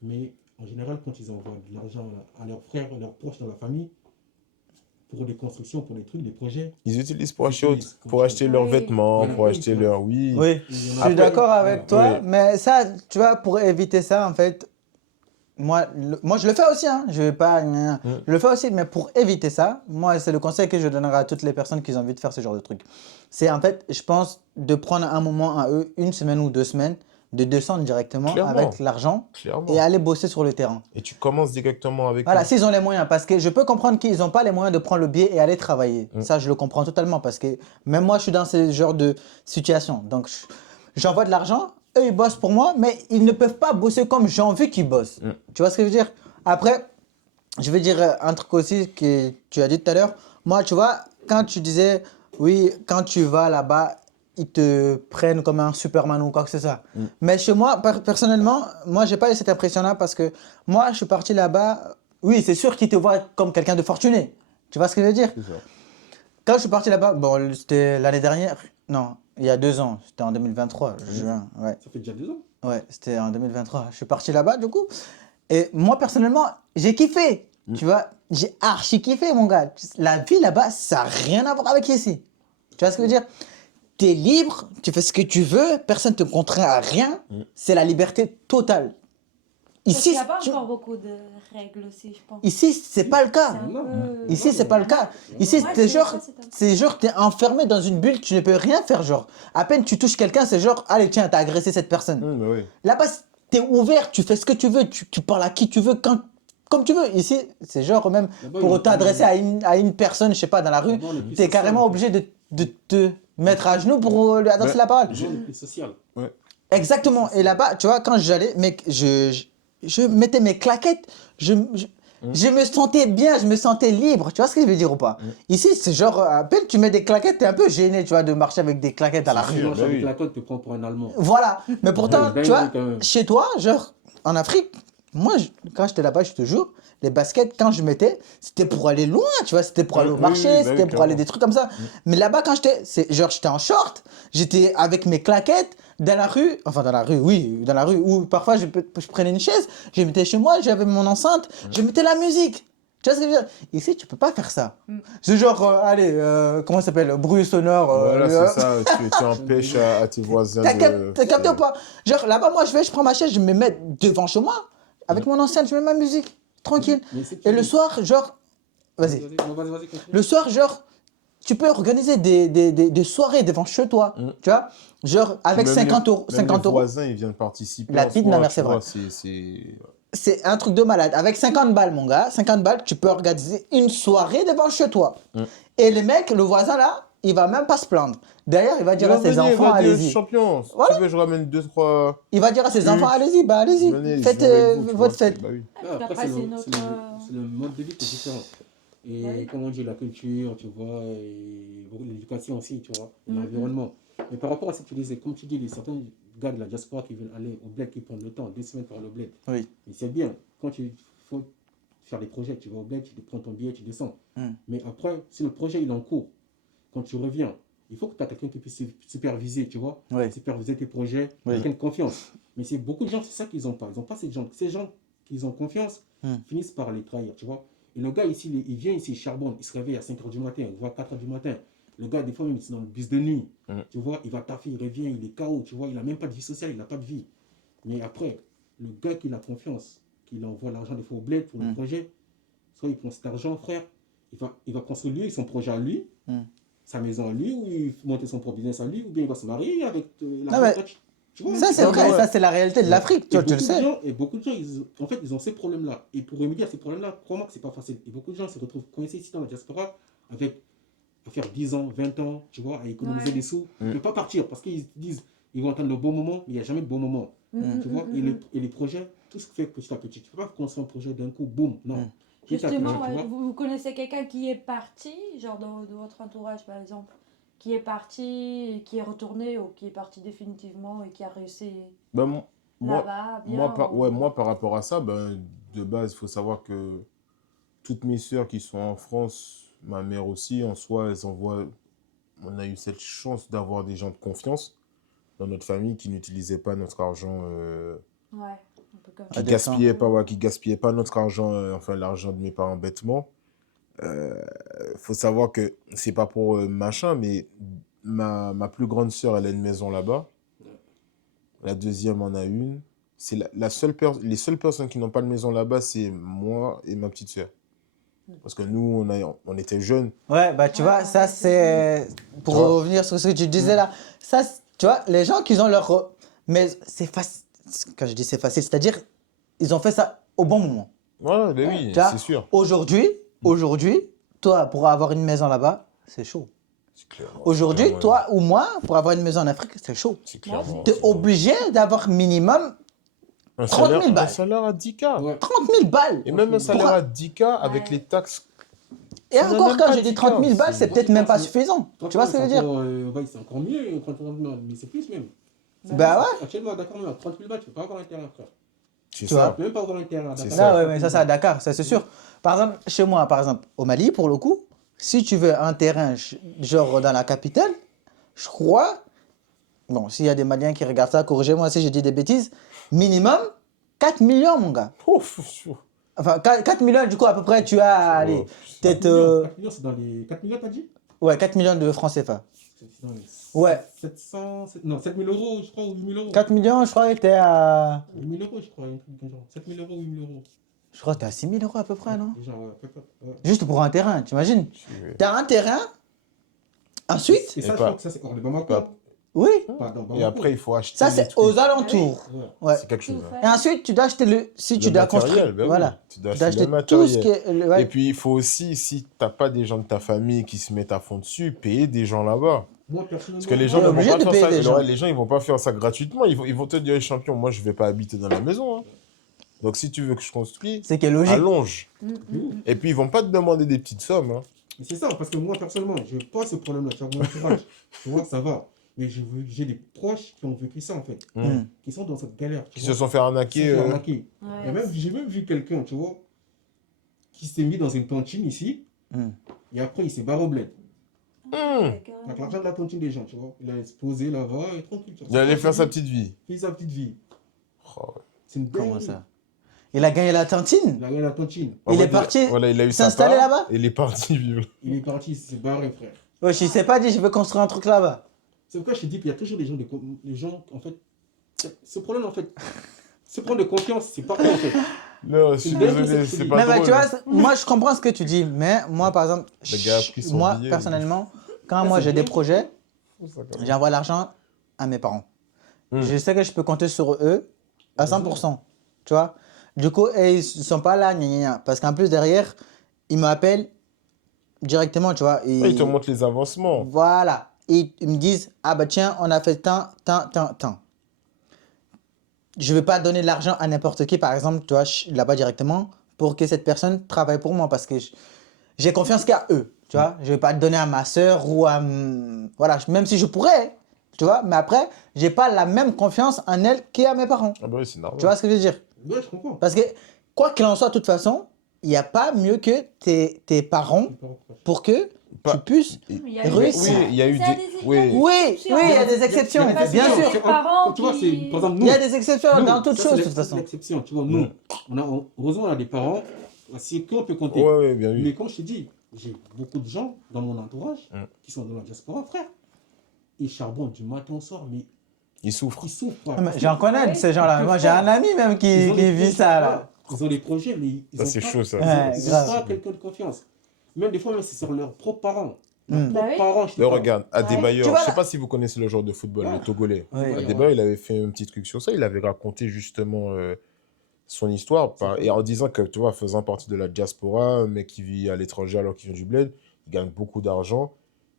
Mais en général, quand ils envoient de l'argent à leurs frères, à leurs proches dans la famille, pour des constructions, pour des trucs, des projets, Ils utilisent pour Ils acheter, utilisent pour comme acheter ça. leurs Oui. vêtements, Voilà, pour oui, acheter voilà. leur... Oui. Oui, il y je en a suis Après, d'accord avec voilà. toi, Oui. mais ça, tu vois, pour éviter ça, en fait, moi je le fais aussi, hein. Je vais pas, je le fais aussi, mais pour éviter ça, moi, c'est le conseil que je donnerai à toutes les personnes qui ont envie de faire ce genre de truc. C'est en fait, je pense, de prendre un moment à eux, 1 semaine ou 2 semaines, de descendre directement Clairement. avec l'argent Clairement. et aller bosser sur le terrain. Et tu commences directement avec Voilà, eux. s'ils ont les moyens, parce que je peux comprendre qu'ils n'ont pas les moyens de prendre le billet et aller travailler. Mm. Ça, je le comprends totalement, parce que même moi, je suis dans ce genre de situation. Donc, j'envoie de l'argent, eux, ils bossent pour moi, mais ils ne peuvent pas bosser comme j'ai envie qu'ils bossent. Mm. Tu vois ce que je veux dire? Après, je vais dire un truc aussi que tu as dit tout à l'heure. Moi, tu vois, quand tu disais, oui, quand tu vas là-bas, ils te prennent comme un Superman ou quoi que ce soit. Mm. Mais chez moi, personnellement, moi, j'ai pas eu cette impression-là parce que moi, je suis parti là-bas. Oui, c'est sûr qu'ils te voient comme quelqu'un de fortuné. Tu vois ce que je veux dire? C'est ça. Quand je suis parti là-bas, bon, c'était l'année dernière. Non, il y a 2 ans. C'était en 2023, juin. Ouais, Ça fait déjà 2 ans. ouais, c'était en 2023. Je suis parti là-bas, du coup. Et moi, personnellement, j'ai kiffé. Tu vois, j'ai archi kiffé, mon gars. La vie là-bas, ça n'a rien à voir avec ici. Tu vois ce que je veux dire? Tu es libre, tu fais ce que tu veux, personne ne te contraint à rien. C'est la liberté totale. Parce Ici, qu'il n'y a pas tu- encore beaucoup de règles aussi, je pense. ici c'est pas le cas. C'est un peu- Ici, c'est pas le cas. Ici, Ouais, c'est c'est- genre, ça, c'est un peu- c'est genre, t'es enfermé dans une bulle, tu ne peux rien faire, genre. À peine tu touches quelqu'un, c'est genre, allez, tiens, t'as agressé cette personne. Bah oui. Là-bas, t'es ouvert, tu fais ce que tu veux, tu parles à qui tu veux, comme tu veux. Ici, c'est genre même Là-bas, pour il y a t'adresser à une personne, je sais pas, dans la rue, Là-bas, on est plus t'es social. carrément obligé de te mettre à genoux pour lui adresser Ouais. la parole. Les gens, on est plus social. Exactement. Et là-bas, tu vois, quand j'allais, mec, je mettais mes claquettes, je me sentais bien, je me sentais libre. Tu vois ce que je veux dire ou pas? Ici, c'est genre, à peine tu mets des claquettes, t'es un peu gêné, tu vois, de marcher avec des claquettes à la C'est rue. sûr. Sinon, bah avec oui. la cote, te prends pour un Allemand. Voilà. Mais pourtant, Ouais, tu vois, quand même. chez toi, genre, en Afrique, moi, quand j'étais là-bas, je te jure, les baskets, quand je mettais, c'était pour aller loin, tu vois, c'était pour aller au Oui, marché, oui, bah c'était oui, pour aller clairement. des trucs comme ça. Mais là-bas, quand j'étais en short, j'étais avec mes claquettes dans la rue, enfin dans la rue, oui, dans la rue, où parfois je prenais une chaise, je mettais chez moi, j'avais mon enceinte, je mettais la musique. Tu vois ce que je veux dire? Ici, tu peux pas faire ça. C'est genre, allez, comment ça s'appelle? Bruit sonore. Voilà, c'est ça. Tu empêches à tes voisins T'as capté ou pas? Genre là-bas, moi je prends ma chaise, je me mets devant chez moi, avec mon enceinte, je mets ma musique, tranquille. Mais c'est Et le plus- soir, genre, vas-y. Non, vas-y, continue. Le soir, genre, tu peux organiser des soirées devant chez toi, tu vois? Genre, avec Même 50 les- euros. même 50 les euros. voisins, ils viennent participer. La en pide, soi, ma mère, tu c'est vrai. vois, c'est- C'est un truc de malade. Avec 50 balles, mon gars, 50 balles, tu peux organiser une soirée devant chez toi. Et le mec, le voisin là, il va même pas se plaindre. D'ailleurs, il va dire à ses Venez, enfants, venez, allez-y. champion. Si Voilà. tu veux, je ramène 2-3. Il va dire à ses enfants, allez-y, bah allez-y. Venez, je Faites joue avec vous, tu votre vois. fête. Bah oui. Ah, Après, après, c'est c'est notre- le mode de vie qui est différent. Et Ouais. comment dire, la culture, tu vois, et l'éducation aussi, tu vois, et Mhm. l'environnement. Mais par rapport à ce que tu disais, comme tu dis, les certains gars de la diaspora qui veulent aller au bled, qui prennent le temps, 2 semaines pour aller au bled. Oui. Et c'est bien, quand il faut faire des projets, tu vas au bled, tu prends ton billet, tu descends. Mais après, si le projet il est en cours, quand tu reviens, il faut que tu aies quelqu'un qui puisse superviser, tu vois, Oui. superviser tes projets, Oui. quelqu'un de confiance. Mais c'est beaucoup de gens, c'est ça qu'ils n'ont pas. Ils n'ont pas ces gens. Ces gens qui ont confiance finissent par les trahir, tu vois. Et le gars ici, il vient ici, il charbonne, il se réveille à 5h du matin, voire 4h du matin. Le gars, des fois, même, c'est dans le bus de nuit. Tu vois, il va taffer, il revient, il est KO, tu vois, il n'a même pas de vie sociale, il n'a pas de vie. Mais après, le gars qui a confiance, qu'il envoie l'argent des fois au bled pour le projet, soit il prend cet argent, frère, il va construire lui, son projet à lui, sa maison à lui, ou il monter son propre business à lui, ou bien il va se marier avec la Non, mais tu vois, ça, c'est vrai, ça, c'est la réalité de l'Afrique, tu et vois, tu le beaucoup de sais. gens- et beaucoup de gens, en fait, ils ont ces problèmes-là. Et pour remédier à ces problèmes-là, crois-moi que c'est pas facile. Et beaucoup de gens se retrouvent coincés ici dans la diaspora avec à faire 10 ans, 20 ans, tu vois, à économiser Ouais. des sous. Ils ne peuvent pas partir parce qu'ils disent ils vont attendre le bon moment, mais il n'y a jamais de bon moment. Tu vois, et les projets, tout ce qui fait petit à petit. Tu ne peux pas construire un projet d'un coup, boum, non. Petit à petit, Justement, tu vois. vous connaissez quelqu'un qui est parti, genre de votre entourage par exemple, qui est parti, et qui est retourné ou qui est parti définitivement et qui a réussi Bah, moi, là-bas bien moi, par rapport à ça, ben, de base, il faut savoir que toutes mes sœurs qui sont en France, ma mère aussi, en soi, elles envoient. On a eu cette chance d'avoir des gens de confiance dans notre famille qui n'utilisaient pas notre argent, Ouais, un peu comme Ah, ça. qui gaspillaient pas notre argent, enfin l'argent de mes parents bêtement. Faut savoir que c'est pas pour machin, mais ma plus grande sœur, elle a une maison là-bas. La deuxième en a une. C'est les seules personnes qui n'ont pas de maison là-bas, c'est moi et ma petite sœur. Parce que nous, on était jeunes. Ouais, bah tu vois, ça c'est. Pour Tu vois. revenir sur ce que tu disais là, ça, tu vois, les gens qui ont leur. Mais c'est facile. Quand je dis c'est facile, c'est-à-dire ils ont fait ça au bon moment. Ouais, ben oui, Tu vois, c'est sûr. Aujourd'hui, toi, pour avoir une maison là-bas, c'est chaud. C'est clairement- Aujourd'hui, clairement- toi ou moi, pour avoir une maison en Afrique, c'est chaud. C'est clairement. Tu es obligé d'avoir minimum Un 30 000 salaire, balles. un salaire à 10K. Ouais. 30 000 balles. Et même un salaire Pour- à 10K avec Ouais. les taxes. Et Ça n'a encore, même quand pas j'ai dit 10K, 30 000 balles, c'est- c'est peut-être même pas c'est- suffisant. Tu vois ce que je veux dire? Ouais, c'est encore mieux, 30 000, mais c'est plus même. Bah ouais. Actuellement, à Dakar, même à 30 000 balles, tu peux pas avoir un terrain, frère. C'est Tu vois. ça. Tu peux même pas avoir un terrain à C'est Dakar. ça. Ah ouais, mais ça, c'est à Dakar, ça c'est sûr. Par exemple, chez moi, par exemple, au Mali, pour le coup, si tu veux un terrain genre dans la capitale, je crois, bon, s'il y a des Maliens qui regardent ça, corrigez-moi si j'ai dit des bêtises, minimum 4 millions, mon gars. Ouf, ouf. Enfin, 4 millions, du coup, à peu près, tu as, allez, Oh, peut-être, 4 millions, c'est dans les 4 millions, t'as dit? ouais, 4 millions de francs CFA. C'est dans les Ouais. 7 000 euros, je crois, ou 8 000 euros. 4 millions, je crois, était à, 8 000 euros, je crois, un truc du genre. 7 000 euros, 8 000 euros. je crois, t'es à 6 000 euros à peu près, non? Déjà, ouais, peut-être, ouais. Juste pour un terrain, t'imagines? Ouais. T'as un terrain, ensuite, Et ça, Et je pas- crois que ça, c'est hors de Bamako. pas- oui, Pas dans Bamako. Et après, il faut acheter. ça les c'est trucs. aux alentours. Ouais. Ouais. C'est quelque chose. Tout hein. Et ensuite, tu dois acheter si tu Le dois matériel, construire. ben oui. Voilà. Tu dois Tu dois acheter le acheter tout ce qui matériel. est. Ouais. Et puis, il faut aussi, si tu n'as pas des gens de ta famille qui se mettent à fond dessus, payer des gens là-bas. Moi, personnellement, Parce que les Ouais, gens ne vont obligé pas de faire payer ça. des gens. Les gens, ils vont pas faire ça gratuitement. Ils vont te dire, champion, moi, je ne vais pas habiter dans la maison. Hein. Donc, si tu veux que je construise, C'est qui est logique. allonge. Mmh. Et puis, ils vont pas te demander des petites sommes. Hein. Et c'est ça, parce que moi, personnellement, je n'ai pas ce problème-là. Tu vois, mon entourage, tu vois, ça va. Mais j'ai des proches qui ont vécu ça, en fait. Mm. Qui sont dans cette galère. Tu Qui vois. se sont fait Qui arnaquer. se sont fait arnaquer. Ouais. Et même, j'ai même vu quelqu'un, tu vois, qui s'est mis dans une tontine ici. Mm. Et après, il s'est barré au bled. Ouais, carrément. Avec l'argent de la tontine des gens, tu vois. Il a exposé là-bas et tranquille. tu vois. Il allait faire sa petite vie. Il fait sa petite vie. Oh, ouais. C'est une Comment dinguerie. ça? Il a gagné la tantine. Il a gagné la tontine. En Il fait, est parti Voilà, il a eu sa s'installer part, là-bas. et il est parti vivre. Il est parti, il s'est barré, frère. Wesh, il s'est pas dit, je veux construire un truc là-bas. C'est pourquoi je te dis qu'il y a toujours des gens, les gens, en fait, ce problème, en fait, ce problème de confiance, c'est partout, en fait. Non, je suis Une dinguerie, désolé, c'est c'est que- pas Mais drôle. tu vois, moi je comprends ce que tu dis, mais moi par exemple, Le gars a pris son moi billet, personnellement, quand Ah, moi c'est j'ai des bien. projets, Ça, quand même. j'envoie l'argent à mes parents. Mm. Je sais que je peux compter sur eux à 100%. Tu vois? Du coup, et ils ne sont pas là, gna, gna, gna. Parce qu'en plus, derrière, ils m'appellent directement, tu vois. Ouais, il te montre les avancements. Voilà. Et ils me disent, ah bah tiens, on a fait tant. Je ne vais pas donner de l'argent à n'importe qui, par exemple, tu vois, là-bas directement, pour que cette personne travaille pour moi. Parce que j'ai confiance qu'à eux, tu vois. Je ne vais pas te donner à ma soeur ou à... Voilà, même si je pourrais, tu vois. Mais après, je n'ai pas la même confiance en elle qu'à mes parents. Ah bah oui, c'est normal. Tu vois ce que je veux dire? Ouais, je comprends. Parce que, quoi qu'il en soit, de toute façon, il n'y a pas mieux que tes parents pour que Pas- tu puisses... Il y a Réussir. Oui, il y a eu Ça a des... des Oui. exemples. Oui, Si, oui, il y a on- des exceptions, il y a des bien exceptions. sûr. Des parents Tu vois, c'est, qui- par exemple, Il nous, y a des exceptions nous, dans toutes ça, choses, c'est de toute façon. l'exception, tu vois, nous, heureusement, on a des parents, c'est qu'on peut compter. Ouais, ouais, bien Mais vu. comme je te dis, j'ai beaucoup de gens dans mon entourage qui sont dans la diaspora, frère. Ils charbonnent du matin au soir, mais Il souffre. ils souffrent. frère. Ah, mais Parce que j'en connais de ces gens-là. ils Moi, peuvent j'ai pas. un ami même ils qui ont des vit projets, ça, voilà. là. Ils ont des projets, mais ils Ça, ont c'est pas, chaud, ça. Ouais, ils grave. ont pas quelqu'un de confiance. Même des fois, même c'est sur leurs propres parents. Mm. Leurs propres Bah oui. parents, je te Mais parle. regarde, Ouais. Adebayor, Tu vois, je sais là- pas si vous connaissez le joueur de football, Ouais. le Togolais. Oui. Ouais. Adebayor, il avait fait un petit truc sur ça. Il avait raconté justement son histoire et en disant que, tu vois, faisant partie de la diaspora, un mec qui vit à l'étranger alors qu'il vient du bled, il gagne beaucoup d'argent.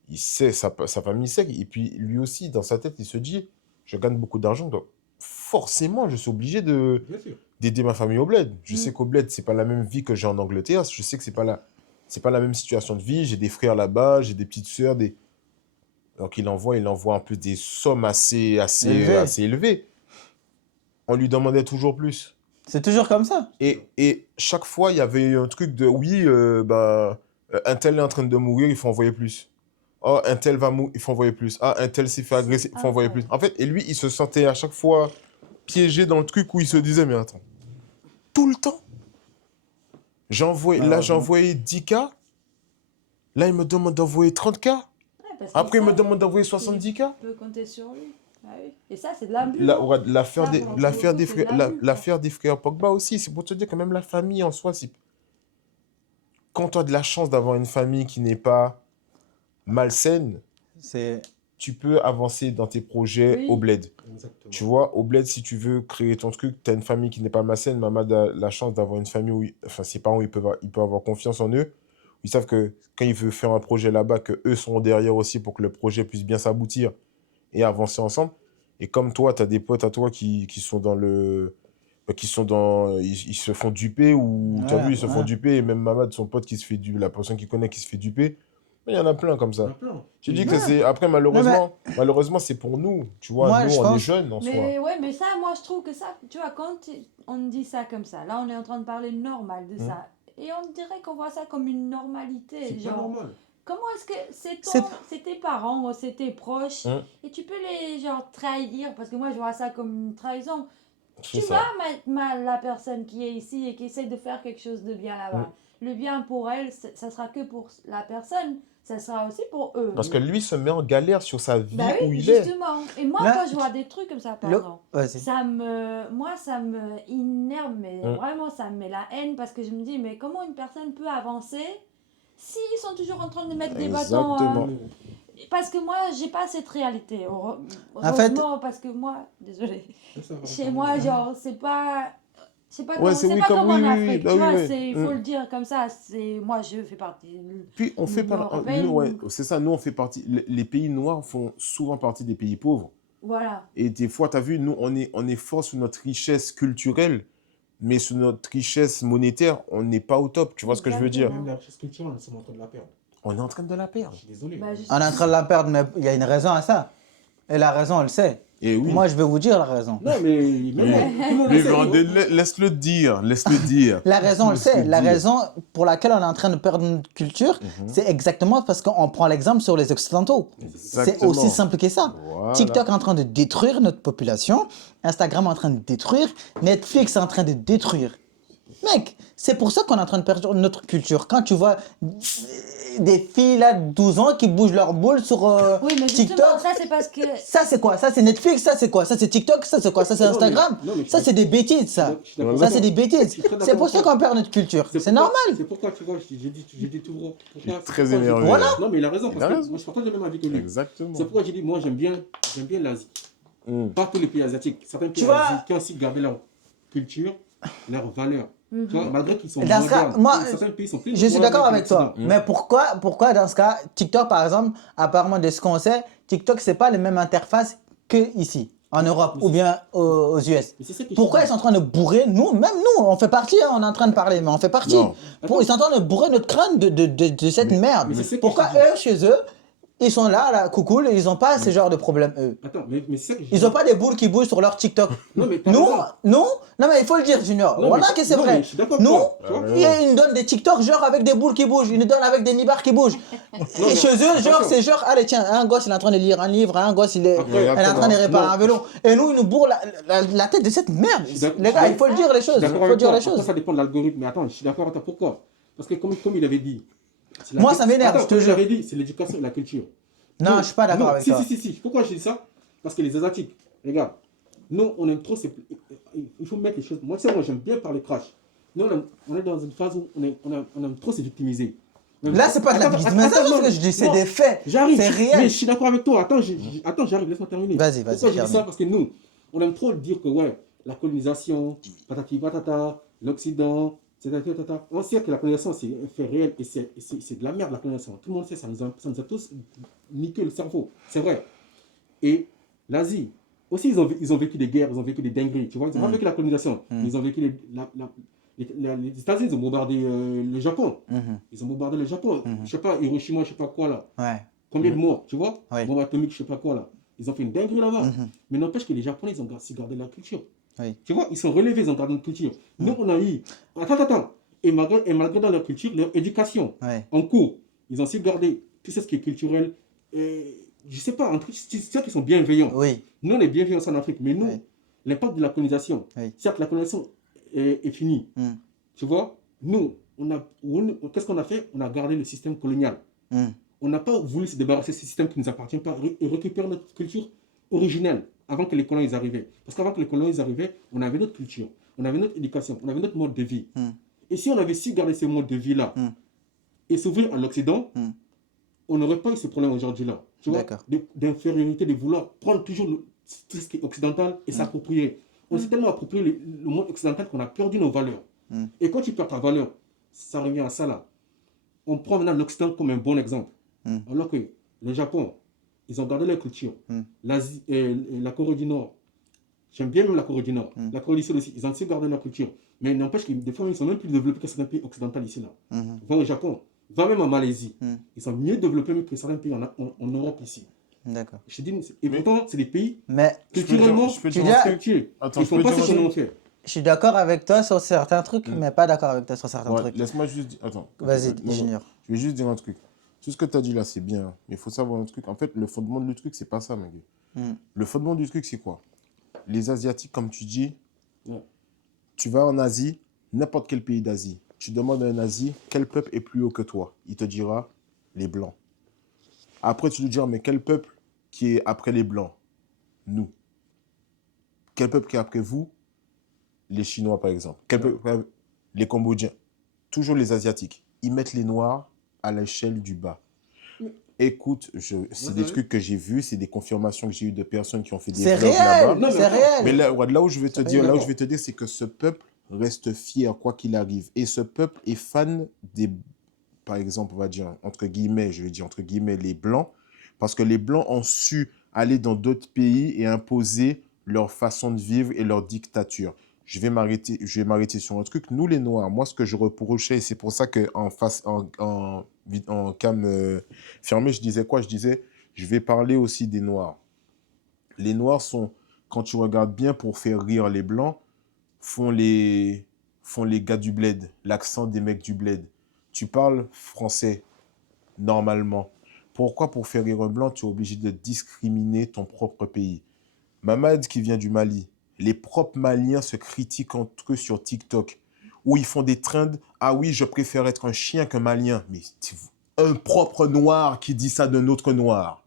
Il sait, sa famille sait. Et puis lui aussi, dans sa tête, il se dit, je gagne beaucoup d'argent, donc forcément, je suis obligé Bien sûr. d'aider ma famille au bled. Je Mm. sais qu'au bled, c'est pas la même vie que j'ai en Angleterre. Je sais que c'est pas la même situation de vie. J'ai des frères là-bas, j'ai des petites sœurs, donc il envoie un peu des sommes assez élevées. On lui demandait toujours plus. C'est toujours comme ça. Et chaque fois, il y avait un truc de oui, un tel est en train de mourir, il faut envoyer plus. Oh, un tel va mourir, il faut envoyer plus. Ah, un tel s'est fait agresser, il faut Ah, envoyer ouais. plus. En fait, et lui, il se sentait à chaque fois piégé dans le truc où il se disait, mais attends, tout le temps. Là, j'ai envoyé 10K. Là, il me demande d'envoyer 30K. Ouais, parce qu'il Après, il me sait demande d'envoyer 70K. qu'il peut compter sur lui. Ah oui. Et ça, c'est de l'abus. Regarde, L'affaire Ça, des, pour l'affaire le des coup, c'est frères, de l'abus, quoi. l'affaire des frères Pogba aussi, c'est pour te dire que même la famille en soi, quand tu as de la chance d'avoir une famille qui n'est pas malsaine, C'est... tu peux avancer dans tes projets Oui. au bled. Exactement. Tu vois, au bled, si tu veux créer ton truc, tu as une famille qui n'est pas malsaine. Maman a la chance d'avoir une famille où, enfin, ses parents, ils peuvent avoir confiance en eux. Ils savent que quand il veut faire un projet là-bas, que eux seront derrière aussi pour que le projet puisse bien s'aboutir et avancer ensemble. Et comme toi, tu as des potes à toi qui sont dans le. Qui sont dans. Ils se font duper ou. Tu as Ouais, vu, ils se font ouais. duper. Et même Mamad, son pote qui se fait duper, la personne qu'il connaît qui se fait duper. Mais il y en a plein comme Il y en a ça. plein. Tu dis Et- que c'est. Après, malheureusement, c'est pour nous. Tu vois, Moi, nous, je on est pense- jeunes en soi. Mais ouais, mais ça, moi, je trouve que ça, tu vois, on dit ça comme ça, là, on est en train de parler normal de ça. Et on dirait qu'on voit ça comme une normalité. C'est pas Genre, normal. comment est-ce que C'est- c'est tes parents ou c'est tes proches et tu peux les, genre, trahir, parce que moi, je vois ça comme une trahison. C'est Tu ça. vas mettre mal la personne qui est ici et qui essaie de faire quelque chose de bien là-bas. Le bien pour elle, ça sera que pour la personne, ça sera aussi pour eux. Parce que lui se met en galère sur sa vie Bah où oui, il est. justement. Et moi, Là, quand je vois des trucs comme ça, pardon, Vas-y. moi, ça me énerve, mais Mm. vraiment, ça me met la haine parce que je me dis, mais comment une personne peut avancer s'ils sont toujours en train de mettre des bâtons Exactement. parce que moi, j'ai pas cette réalité. En fait- Heureusement, parce que moi, désolée, Ça va, chez ça moi, va. genre, c'est pas. C'est pas, Ouais, comme, c'est c'est oui, pas comme comme oui, en oui, Afrique, oui, tu bah oui, vois, oui. il faut le dire comme ça. Moi, je fais partie. Puis on fait L'Union pas. européenne. Nous, ouais, c'est ça, nous on fait partie. Les pays noirs font souvent partie des pays pauvres. Voilà. Et des fois, tu as vu, nous, on est fort sur notre richesse culturelle, mais sur notre richesse monétaire, on n'est pas au top. Tu vois ce que je veux dire? Exactement. Même la richesse culturelle, nous sommes en train de la perdre. On est en train de la Je perdre. suis désolé. Bah, On est en train de la perdre, mais il y a une raison à ça. Et la raison, elle sait. Et oui. Moi, je vais vous dire la raison. Non, mais même tout le monde le Mais sait, tu vois. laisse-le dire, laisse-le dire. La raison, elle sait. Laisse-le La dire. raison pour laquelle on est en train de perdre notre culture, c'est exactement parce qu'on prend l'exemple sur les Occidentaux. C'est Exactement. aussi simple que ça. Voilà. TikTok est en train de détruire notre population, Instagram est en train de détruire, Netflix est en train de détruire. Mec, c'est pour ça qu'on est en train de perdre notre culture. Quand tu vois des filles là de 12 ans qui bougent leur boule sur Oui, mais justement, TikTok, ça, c'est parce que. ça c'est quoi? Ça c'est Netflix, ça c'est quoi? Ça c'est TikTok, ça c'est quoi? Ça c'est Non, mais- Instagram. non, mais je Ça suis c'est des bêtises ça. je suis d'accord Ça avec c'est toi. des bêtises. Je suis très d'accord C'est pour avec ça toi. qu'on perd notre culture. C'est pourquoi- normal. C'est pourquoi, tu vois, j'ai dit tout gros. Pourquoi- Très pourquoi j'ai- énervé. Voilà. Non, mais il a raison. Il Parce a que raison. moi, je partage le même avis que lui. Exactement. C'est pourquoi j'ai dit, moi, j'aime bien l'Asie. Pas tous les pays asiatiques. Certains pays vois- asiatiques qui ont aussi gardé leur culture, leurs valeurs. Tu vois, malgré qu'ils sont Dans ce cas, modernes. moi, Certains pays sont plus Je suis modernes d'accord que avec toi. l'Occident. Mais pourquoi dans ce cas, TikTok par exemple, apparemment de ce qu'on sait, TikTok c'est pas la même interface que ici, en Europe ou bien aux US. Mais c'est ça que je Pourquoi dis. ils sont en train de bourrer nous, même nous, on fait partie, hein, on est en train de parler, mais on fait partie. Non. Ils sont en train de bourrer notre crâne de cette merde. mais c'est ce que Pourquoi je te dis. eux, chez eux, ils sont là, coucou, ils ont pas ce genre de problème, eux. Attends, mais c'est ça que je Ils dis. ont pas des boules qui bougent sur leur TikTok. Non, mais t'as Nous, raison. non, mais il faut le dire, Junior. Non, Voilà mais- que c'est non, vrai. mais je suis d'accord avec Nous, toi, tu vois. ils nous donnent des TikTok genre avec des boules qui bougent, ils nous donnent avec des nibards qui bougent. Et chez eux, genre, attention. c'est genre, allez, tiens, un gosse il est en train de lire un livre, un gosse il est, Après, elle est en train de réparer non. un vélo. Et nous, ils nous bourrent la tête de cette merde. suis d'accord- Les gars, il faut le dire les Je suis choses. Il d'accord faut avec dire toi. les Après, choses. ça dépend de l'algorithme. Mais attends, je suis d'accord avec toi. Pourquoi? Parce que comme il avait dit. c'est la- Moi, ça m'énerve, Attends, je te comme jure. j'avais dit, c'est l'éducation et la culture. Non, Nous- je suis pas d'accord nous- avec si, toi. Si. Pourquoi je dis ça? Parce que les Asiatiques, regarde, nous, on aime trop. Il faut mettre les choses. Moi, tu sais, moi, j'aime bien parler crash. Nous, on est dans une phase où on aime trop se victimiser. Là, c'est pas de la Attends, victimisation attends, que je dis, c'est non. des faits. J'arrive. C'est Mais réel. je suis d'accord avec toi. Attends, j'arrive, laisse-moi terminer. Vas-y, Pourquoi je dis termine. ça? Parce que nous, on aime trop dire que ouais, la colonisation, patati patata, l'Occident, tata. On sait que la colonisation, c'est un fait réel et c'est de la merde, la colonisation. Tout le monde sait, ça nous a tous niqué le cerveau. C'est vrai. Et l'Asie, aussi, ils ont vécu des guerres, ils ont vécu des dingueries. Tu vois, ils n'ont pas vécu la colonisation. Mais ils ont vécu les États-Unis, ils ont bombardé le Japon. Ils ont bombardé le Japon. Je sais pas, Hiroshima, je sais pas quoi là. Ouais. Combien de morts, tu vois? Oui. Bombe atomique, je sais pas quoi là. Ils ont fait une dinguerie là-bas. Mais n'empêche que les Japonais, ils ont su garder la culture. Oui. Tu vois, ils sont relevés, ils ont gardé notre culture. Nous, on a eu. Attends. Et malgré dans leur culture, leur éducation, Ouais. en cours, ils ont su garder tout ce qui est culturel. Je sais pas, un truc, c'est ça qu'ils sont bienveillants. Oui. Nous, on est bienveillants en Afrique, mais nous, Oui. l'impact de la colonisation, Oui. certes, la colonisation est finie. Tu vois, nous, qu'est-ce qu'on a fait? On a gardé le système colonial. On n'a pas voulu se débarrasser de ce système qui ne nous appartient pas et récupérer notre culture originelle avant que les colons ils arrivaient. Parce qu'avant que les colons ils arrivaient, on avait notre culture, on avait notre éducation, on avait notre mode de vie. Et si on avait su garder ce mode de vie-là et s'ouvrir à l'Occident, on n'aurait pas eu ce problème aujourd'hui-là. Tu vois, D'accord. d'infériorité, de vouloir prendre toujours tout ce qui est occidental et s'approprier. On s'est tellement approprié le monde occidental qu'on a perdu nos valeurs. Et quand tu perds ta valeur, ça revient à ça là. On prend maintenant l'Occident comme un bon exemple. Alors que le Japon, ils ont gardé leur culture. L'Asie, la Corée du Nord, j'aime bien même la Corée du Nord. La Corée du Sud aussi, ils ont aussi gardé leur culture. Mais il n'empêche que des fois, ils sont même plus développés que certains pays occidentaux ici là. Va au Japon, va même en Malaisie. Ils sont mieux développés que certains pays en Europe ici. D'accord. Je te dis, et pourtant, c'est des pays Mais culturellement je peux dire- respectueux. Attends, Ils je peux font pas dire ce un qu'on truc. a fait. je suis d'accord avec toi sur certains trucs, mais pas d'accord avec toi sur certains Ouais, trucs. laisse-moi juste dire. Attends. Vas-y, Non, Junior. je vais juste dire un truc. Tout ce que tu as dit là, c'est bien. Mais il faut savoir un truc. En fait, le fondement du truc, c'est pas ça, mon gars. Le fondement du truc, c'est quoi? Les Asiatiques, comme tu dis, tu vas en Asie, n'importe quel pays d'Asie. Tu demandes à un Asie, quel peuple est plus haut que toi? Il te dira, les Blancs. Après, tu lui diras, mais quel peuple qui est après les Blancs? Nous. Quel peuple qui est après vous? Les Chinois, par exemple. Quel peuple? Les Cambodgiens. Toujours les Asiatiques. Ils mettent les Noirs à l'échelle du bas. Écoute, c'est des trucs que j'ai vus, c'est des confirmations que j'ai eues de personnes qui ont fait des C'est vlogs réel, là-bas. Non, mais c'est attends. réel. Mais là où je vais te C'est dire, réel. là où je vais te dire, c'est que ce peuple reste fier quoi qu'il arrive. Et ce peuple est fan des, par exemple, on va dire, entre guillemets, je vais dire entre guillemets, les Blancs, parce que les Blancs ont su aller dans d'autres pays et imposer leur façon de vivre et leur dictature. Je vais m'arrêter sur un truc. Nous, les Noirs, moi, ce que je reprochais, c'est pour ça en cam fermé, je disais quoi? Je disais, je vais parler aussi des Noirs. Les Noirs sont, quand tu regardes bien pour faire rire les Blancs, font les gars du bled, l'accent des mecs du bled. Tu parles français, normalement. Pourquoi pour faire rire un Blanc, tu es obligé de discriminer ton propre pays? Mamad qui vient du Mali, les propres Maliens se critiquent entre eux sur TikTok, où ils font des trends. Ah oui, je préfère être un chien qu'un Malien. Mais un propre Noir qui dit ça d'un autre Noir.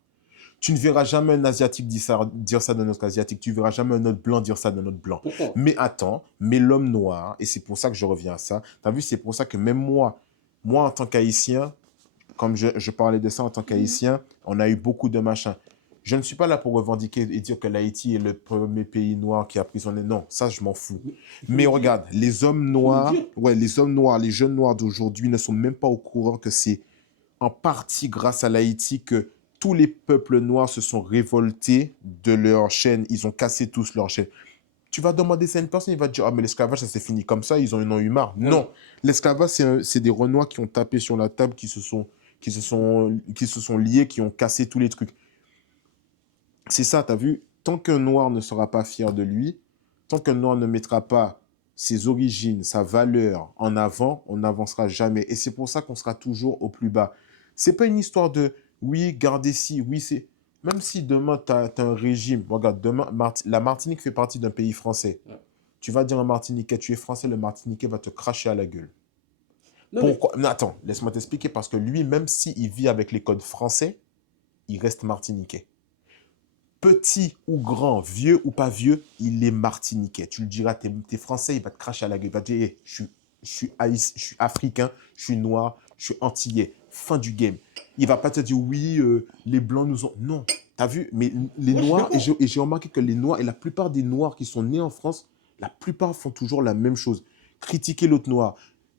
Tu ne verras jamais un Asiatique dire ça d'un autre Asiatique. Tu ne verras jamais un autre Blanc dire ça d'un autre Blanc. Pourquoi? Mais attends, mais l'homme noir, et c'est pour ça que je reviens à ça, tu as vu, c'est pour ça que même moi en tant qu'Haïtien, comme je parlais de ça en tant qu'Haïtien, on a eu beaucoup de machins. Je ne suis pas là pour revendiquer et dire que l'Haïti est le premier pays noir qui a pris son... Non, ça, je m'en fous. Mais regarde, les hommes noirs, les jeunes noirs d'aujourd'hui ne sont même pas au courant que c'est en partie grâce à l'Haïti que tous les peuples noirs se sont révoltés de leur chaîne. Ils ont cassé tous leur chaîne. Tu vas demander ça à une personne, il va te dire « Ah, mais l'esclavage, ça s'est fini comme ça, ils en ont eu marre. » Non, l'esclavage, c'est des Renois qui ont tapé sur la table, qui se sont liés, qui ont cassé tous les trucs. C'est ça, tu as vu? Tant qu'un Noir ne sera pas fier de lui, tant qu'un Noir ne mettra pas ses origines, sa valeur en avant, on n'avancera jamais. Et c'est pour ça qu'on sera toujours au plus bas. C'est pas une histoire de « oui, gardez ci, oui, c'est... » Même si demain, tu as un régime, regarde, demain, la Martinique fait partie d'un pays français. Tu vas dire à un Martiniquais, tu es français, le Martiniquais va te cracher à la gueule. Pourquoi? Mais attends, laisse-moi t'expliquer, parce que lui, même s'il vit avec les codes français, il reste Martiniquais. Petit ou grand, vieux ou pas vieux, il est Martiniquais. Tu le diras, t'es français, il va te cracher à la gueule. Il va te dire, hey, je suis africain, je suis noir, je suis antillais. Fin du game. Il va pas te dire, oui, les blancs nous ont... Non, t'as vu? Mais les noirs, et j'ai remarqué que les noirs, et la plupart des noirs qui sont nés en France, la plupart font toujours la même chose. Critiquer l'autre noir.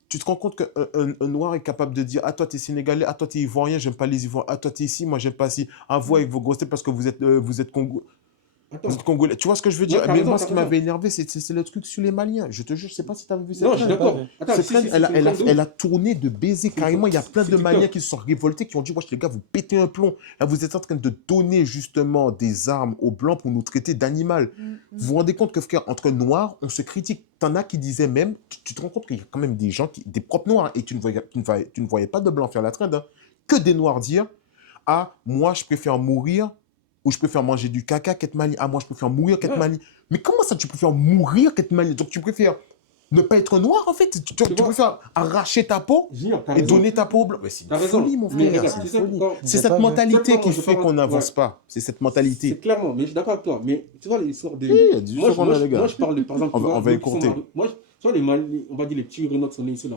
Tu te rends compte qu'un noir est capable de dire « Ah, toi, t'es sénégalais. Ah, toi, t'es ivoirien. J'aime pas les ivoiriens. Ah, toi, t'es ici. Moi, j'aime pas ici. Ah, vous, avec vos grosses têtes parce que vous êtes congolais. » Tu vois ce que je veux dire? Mais moi, ce qui m'avait énervé, c'est le truc sur les Maliens. Je te jure, je sais pas si tu avais vu cette Non, je suis d'accord. Cette traîne, elle a tourné de baiser carrément. Il y a plein de Maliens qui se sont révoltés, qui ont dit « Wesh, les gars, vous pétez un plomb. Là, vous êtes en train de donner justement des armes aux Blancs pour nous traiter d'animal. » Vous vous rendez compte que, frère, entre Noirs, on se critique. T'en as qui disaient même, tu te rends compte qu'il y a quand même des gens, des propres Noirs, et tu ne voyais pas de Blancs faire la traîne, hein, que des Noirs dire « Ah, moi, je préfère mourir ou je préfère manger du caca qu'être Mali. Ah, moi, je préfère mourir qu'être Mali. » Mais comment ça, tu préfères mourir qu'être Mali? Donc, tu préfères ne pas être noir, en fait. Tu préfères arracher ta peau et donner ta peau au blanc. C'est une folie, mon frère. C'est cette mentalité qui fait qu'on n'avance pas. C'est cette mentalité. C'est clairement, mais je suis d'accord avec toi. Mais tu vois l'histoire de... Moi, je parle, par exemple... on va écouter. Moi, tu vois, on va dire les petits Renois qui sont nés ici, là.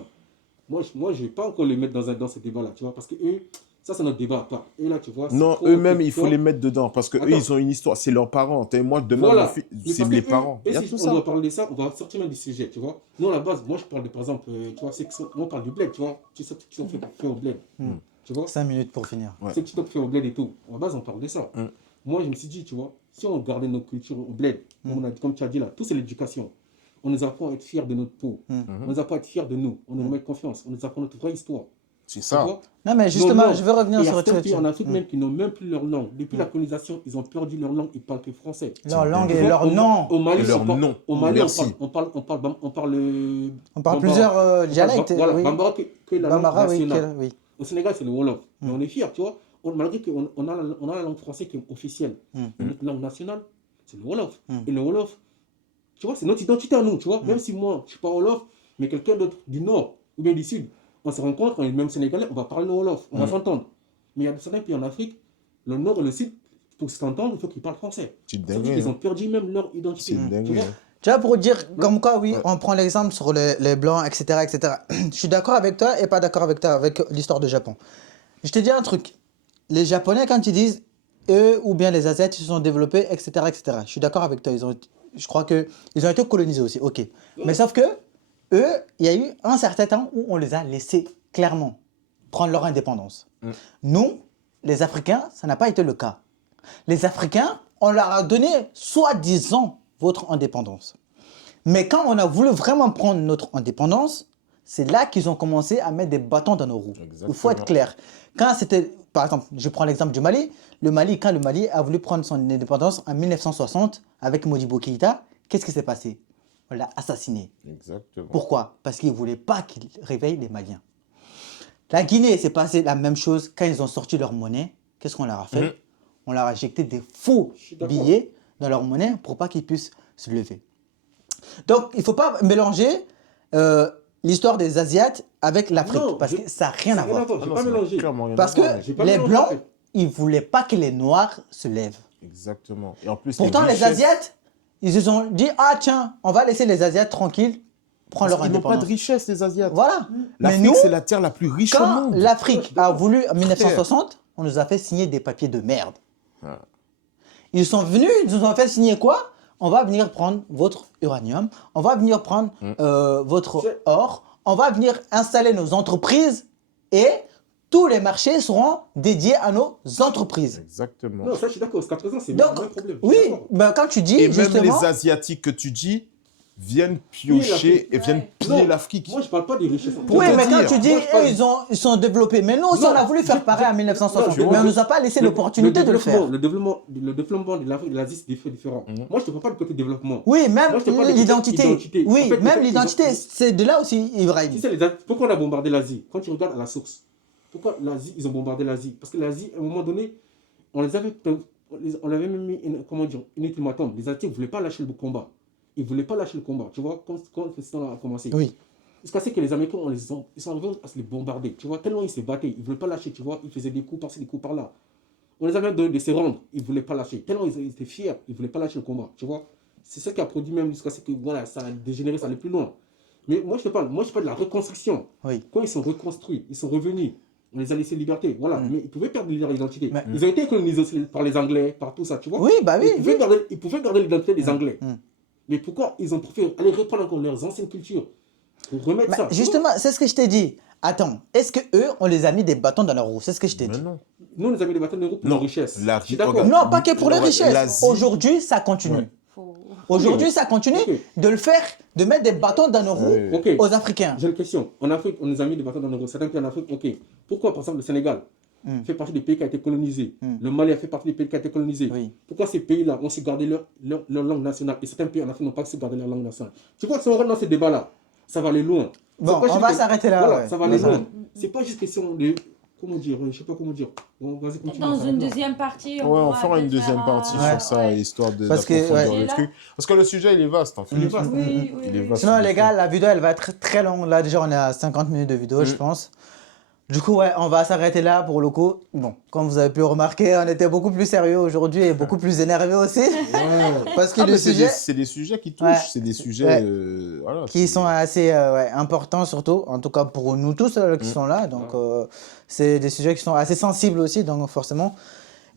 Moi, je ne vais pas encore les mettre dans ce débat-là, tu vois, parce que eux, Ça, c'est notre débat à part. Et là, tu vois, c'est Non, trop eux-mêmes, il faut question. les mettre dedans parce que eux, Attends. ils ont une histoire. C'est leurs parents. Moi, demain, Voilà. mon fils, Mais c'est parce mes que parents. eux, Il y a si tout on ça. doit parler de ça, on va sortir même du sujet, tu vois. Nous, à la base, moi, je parle de, par exemple, tu vois, on parle du bled, tu vois. Tu sais, qui sont fait au bled. Tu vois, 5 minutes pour finir. Ouais. c'est qui sont fait au bled et tout. À la base, on parle de ça. Moi, je me suis dit, tu vois, si on gardait notre culture au bled, comme tu as dit là, tout c'est l'éducation. On nous apprend à être fiers de notre peau. On nous apprend à être fiers de nous. On nous met confiance. On nous apprend notre vraie histoire. C'est Tu ça. vois. Non, mais justement, Non, je veux revenir Et il y sur a le certains truc. pays en Afrique même qui n'ont même plus leur langue. Depuis la colonisation, ils ont perdu leur langue, ils parlent que français. Leur langue Tu et vois, leur au- nom. Au Mali, Et leur on parle- nom. Au Mali, Merci. on parle On parle Bambara. plusieurs On parle dialectes. Voilà, Oui. Bambara que la langue Bambara, oui. nationale. Oui. Au Sénégal, c'est le Wolof. Mais on est fiers, tu vois. Malgré qu'on a la langue française qui est officielle. Mais notre langue nationale, c'est le Wolof. Et le Wolof, tu vois, c'est notre identité à nous, tu vois. Même si moi, je ne suis pas Wolof, mais quelqu'un d'autre du Nord ou bien du Sud, on se rencontre, on est même Sénégalais, on va parler le Wolof, on va s'entendre. Mais il y a certains pays en Afrique, le Nord et le Sud, pour s'entendre, il faut qu'ils parlent français. C'est une Ça veut dire dinguerie. qu'ils ont perdu même leur identité. C'est une Tu dinguerie. vois. Tu vois, pour dire comme quoi, oui, Ouais. on prend l'exemple sur les Blancs, etc., etc. Je suis d'accord avec toi et pas d'accord avec toi avec l'histoire du Japon. Je te dis un truc. Les Japonais, quand ils disent eux ou bien les Asiatiques se sont développés, etc., etc., je suis d'accord avec toi. Je crois qu'ils ont été colonisés aussi, ok. Mais sauf que eux, il y a eu un certain temps où on les a laissés clairement prendre leur indépendance. Nous, les Africains, ça n'a pas été le cas. Les Africains, on leur a donné soi-disant votre indépendance. Mais quand on a voulu vraiment prendre notre indépendance, c'est là qu'ils ont commencé à mettre des bâtons dans nos roues. Il faut être Exactement. clair. Quand c'était, par exemple, je prends l'exemple du Mali. Quand le Mali a voulu prendre son indépendance en 1960 avec Modibo Keïta, qu'est-ce qui s'est passé? On l'a assassiné. Exactement. Pourquoi? Parce qu'ils ne voulaient pas qu'il réveille les Maliens. La Guinée, c'est passé la même chose quand ils ont sorti leur monnaie. Qu'est-ce qu'on leur a fait? On leur a injecté des faux suis d'accord. billets dans leur monnaie pour pas qu'ils puissent se lever. Donc, il ne faut pas mélanger l'histoire des Asiates avec l'Afrique, Non, parce que ça n'a rien à voir. Je Ah vais non, pas ça n'a mélanger. clairement rien à Parce que voir. J'ai pas les mélangé, Blancs, en fait. ils ne voulaient pas que les Noirs se lèvent. Exactement. Et en plus, Pourtant, les richesses- Asiates, ils se sont dit, ah tiens, on va laisser les Asiates tranquilles prendre Parce leur qu'ils n'ont pas de indépendance. richesse, les Asiates. Voilà. Mais L'Afrique, nous, c'est la terre la plus riche au quand monde. l'Afrique a voulu, en 1960, on nous a fait signer des papiers de merde. Ah. Ils sont venus, ils nous ont fait signer quoi? On va venir prendre votre uranium, on va venir prendre votre or, on va venir installer nos entreprises et tous les marchés seront dédiés à nos entreprises. Exactement. Non, ça, je suis d'accord. Jusqu'à présent, c'est le même Donc, problème. oui, Je suis d'accord. ben, quand tu dis Et même justement... les Asiatiques que tu dis viennent piocher et viennent Ouais. piller Non, l'Afrique. Moi, je parle pas des richesses. Oui, te mais quand dire, tu dis, moi, je parle- ils sont développés. Mais nous aussi, Non, on a voulu faire pareil en 1960. non, mais on ne nous a pas laissé l'opportunité de le faire. Le développement de l'Afrique, de l'Asie, c'est différent. Moi, je ne te parle pas du côté développement. Oui, même Moi, je te parle de l'identité. identité. En Oui, fait, le même fait qu'ils l'identité, ont- c'est de là aussi, Ibrahim. Tu sais, pourquoi on a bombardé l'Asie? Quand tu regardes à la source, pourquoi l'Asie, ils ont bombardé l'Asie? Parce que l'Asie, à un moment donné, on l'avait même mis une ultimatum. Les Asiatiques ne voulaient pas lâcher le combat. Ils ne voulaient pas lâcher le combat. Tu vois, quand le temps a commencé. Oui. Jusqu'à ce que les Américains, ils sont arrivés à se les bombarder. Tu vois, tellement ils se battaient. Ils ne voulaient pas lâcher. Tu vois, ils faisaient des coups par-ci, des coups par-là. On les a même donné de se rendre. Ils ne voulaient pas lâcher. Tellement ils étaient fiers. Ils ne voulaient pas lâcher le combat. Tu vois, c'est ça qui a produit même jusqu'à ce que voilà, ça a dégénéré, ça allait plus loin. Mais moi, je parle de la reconstruction. Oui. Quand ils sont reconstruits, ils sont revenus. On les a laissés liberté. Voilà. Mais ils pouvaient perdre leur identité. Mais- Ils ont été colonisés aussi par les Anglais, par tout ça. Tu vois. Oui, bah oui. Ils pouvaient garder l'identité des Anglais. Mais pourquoi ils ont préféré aller reprendre encore leurs anciennes cultures pour remettre Mais ça? justement, c'est ce que je t'ai dit. Attends, est-ce que eux, on les a mis des bâtons dans leur roue? C'est ce que je t'ai Mais dit. non. Nous, on les a mis des bâtons de roue pour Non, la richesse. la- Je suis d'accord. regarde. Non, pas que pour les Ouais, richesses. l'Asie- Aujourd'hui, ça continue. Ouais. Faut... Aujourd'hui, ça continue Ok. de le faire, de mettre des bâtons dans nos roues Ouais. Ok. aux Africains. J'ai une question. En Afrique, on nous a mis des bâtons dans nos roues. Certains pays en Afrique, ok. Pourquoi, par exemple, le Sénégal fait partie des pays qui a été colonisé? Le Mali a fait partie des pays qui a été colonisé. Oui. Pourquoi ces pays-là ont su garder leur langue nationale et certains pays en Afrique n'ont pas su garder leur langue nationale? Tu vois, si on rentre dans ce débat-là, ça va aller loin. Bon, C'est pas on juste va que- s'arrêter là, Voilà, ouais. ça va On aller va loin. C'est pas juste question de. Comment dire? Je sais pas comment dire. Bon, vas-y, continue. Dans ça une va. deuxième partie, Ouais, on pourra fera une peut-être deuxième faire partie un- sur ça, ouais. histoire de Parce que, d'approfondir ouais. le truc. Parce que le sujet, il est vaste, en fait. Il est vaste. Oui, oui, Il est oui. vaste. Sinon, les gars, la vidéo, elle va être très longue. Là, déjà, on est à 50 minutes de vidéo, je pense. Du coup, ouais, on va s'arrêter là pour le coup. Bon, comme vous avez pu remarquer, on était beaucoup plus sérieux aujourd'hui et beaucoup plus énervé aussi. Ouais. Parce que Ah, le mais sujet c'est des sujets qui touchent, Ouais. c'est des sujets Ouais. voilà, qui c'est- sont assez ouais, importants surtout, en tout cas pour nous tous qui sont là. Donc, c'est des sujets qui sont assez sensibles aussi, donc forcément.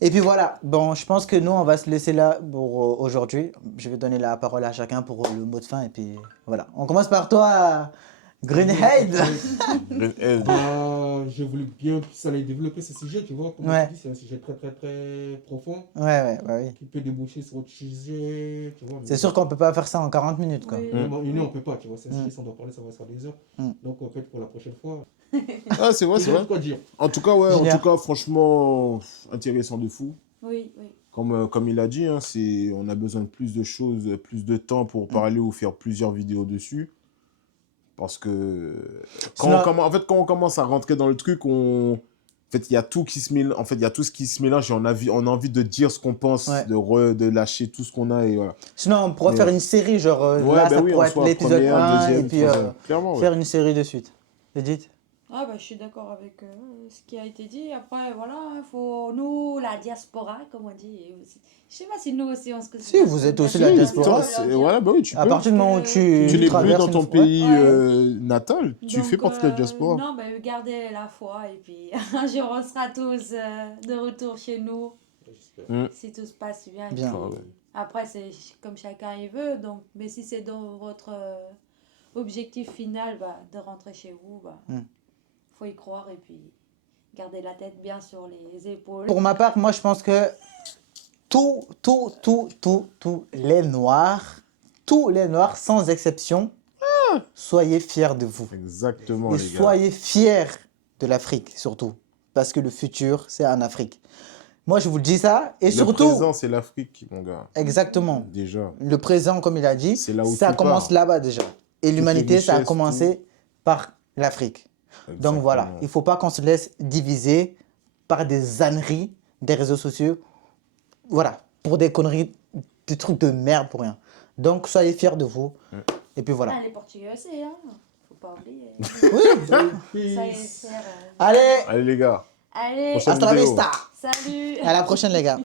Et puis voilà, bon, je pense que nous, on va se laisser là pour aujourd'hui. Je vais donner la parole à chacun pour le mot de fin. Et puis voilà, on commence par toi, Greenhead. J'ai voulu bien plus aller développer ce sujet, tu vois. Comme Ouais. tu dis, c'est un sujet très, très, très profond Ouais, bah oui. qui peut déboucher sur autre sujet, tu vois. C'est sûr qu'on peut pas faire ça en 40 minutes, quoi. Oui. Vraiment, une heure, on peut pas, tu vois. C'est un sujet, Mm. si on doit parler, ça va être des heures. Mm. Donc, peut-être pour la prochaine fois. Ah, c'est vrai, c'est vrai. Quoi dire. En tout cas, ouais, Génial. en tout cas, franchement, intéressant de fou. Oui, oui. Comme il a dit, hein, on a besoin de plus de choses, plus de temps pour parler ou faire plusieurs vidéos dessus. Parce que Sinon- quand on commence à rentrer dans le truc, en fait, il y a tout qui se mélange. En fait, il y a tout ce qui se mélange et on a envie de dire ce qu'on pense, Ouais. de lâcher tout ce qu'on a et voilà. Sinon, on pourrait Mais faire ouais. une série, genre Ouais, là, bah ça oui, en pourrait être soi, l'épisode première, 1 deuxième, et puis troisième. Clairement, ouais. faire une série de suite. Edith? Ah bah, je suis d'accord avec ce qui a été dit. Après, voilà, il faut nous, la diaspora, comme on dit. Et aussi, je sais pas si nous aussi on se considère. Si, vous êtes comme aussi la la diaspora, diaspora. on peut leur dire. Voilà, bah oui, tu À peux. partir du moment où tu Tu n'es plus traverses dans une- ton ouais. pays Ouais. natal, tu Donc, fais partie de la diaspora. Non, bah, gardez la foi et puis un jour on sera tous de retour chez nous J'espère. si tout se passe bien. Et Bien. puis, Ah ouais. après, c'est comme chacun il veut. Donc, mais si c'est dans votre objectif final bah, de rentrer chez vous, bah, faut y croire et puis garder la tête bien sur les épaules. Pour ma part, moi, je pense que tous les Noirs, sans exception, soyez fiers de vous. Exactement, Et les gars. soyez fiers de l'Afrique, surtout. Parce que le futur, c'est en Afrique. Moi, je vous dis ça. Et Le surtout, présent, c'est l'Afrique, mon gars. exactement. Déjà. Le présent, comme il a dit, C'est là où ça tout commence part. là-bas déjà. Et Toutes l'humanité, les ça a richesses, commencé par l'Afrique. Donc Exactement. voilà, il ne faut pas qu'on se laisse diviser par des âneries des réseaux sociaux. Voilà, pour des conneries, des trucs de merde pour rien. Donc soyez fiers de vous. Et puis voilà. Ah, les Portugais aussi, hein. Faut pas oublier. Oui. Ça y est, c'est, Allez, Allez, les gars. Allez, Prochaine hasta la vidéo. vista. salut. À la prochaine les gars.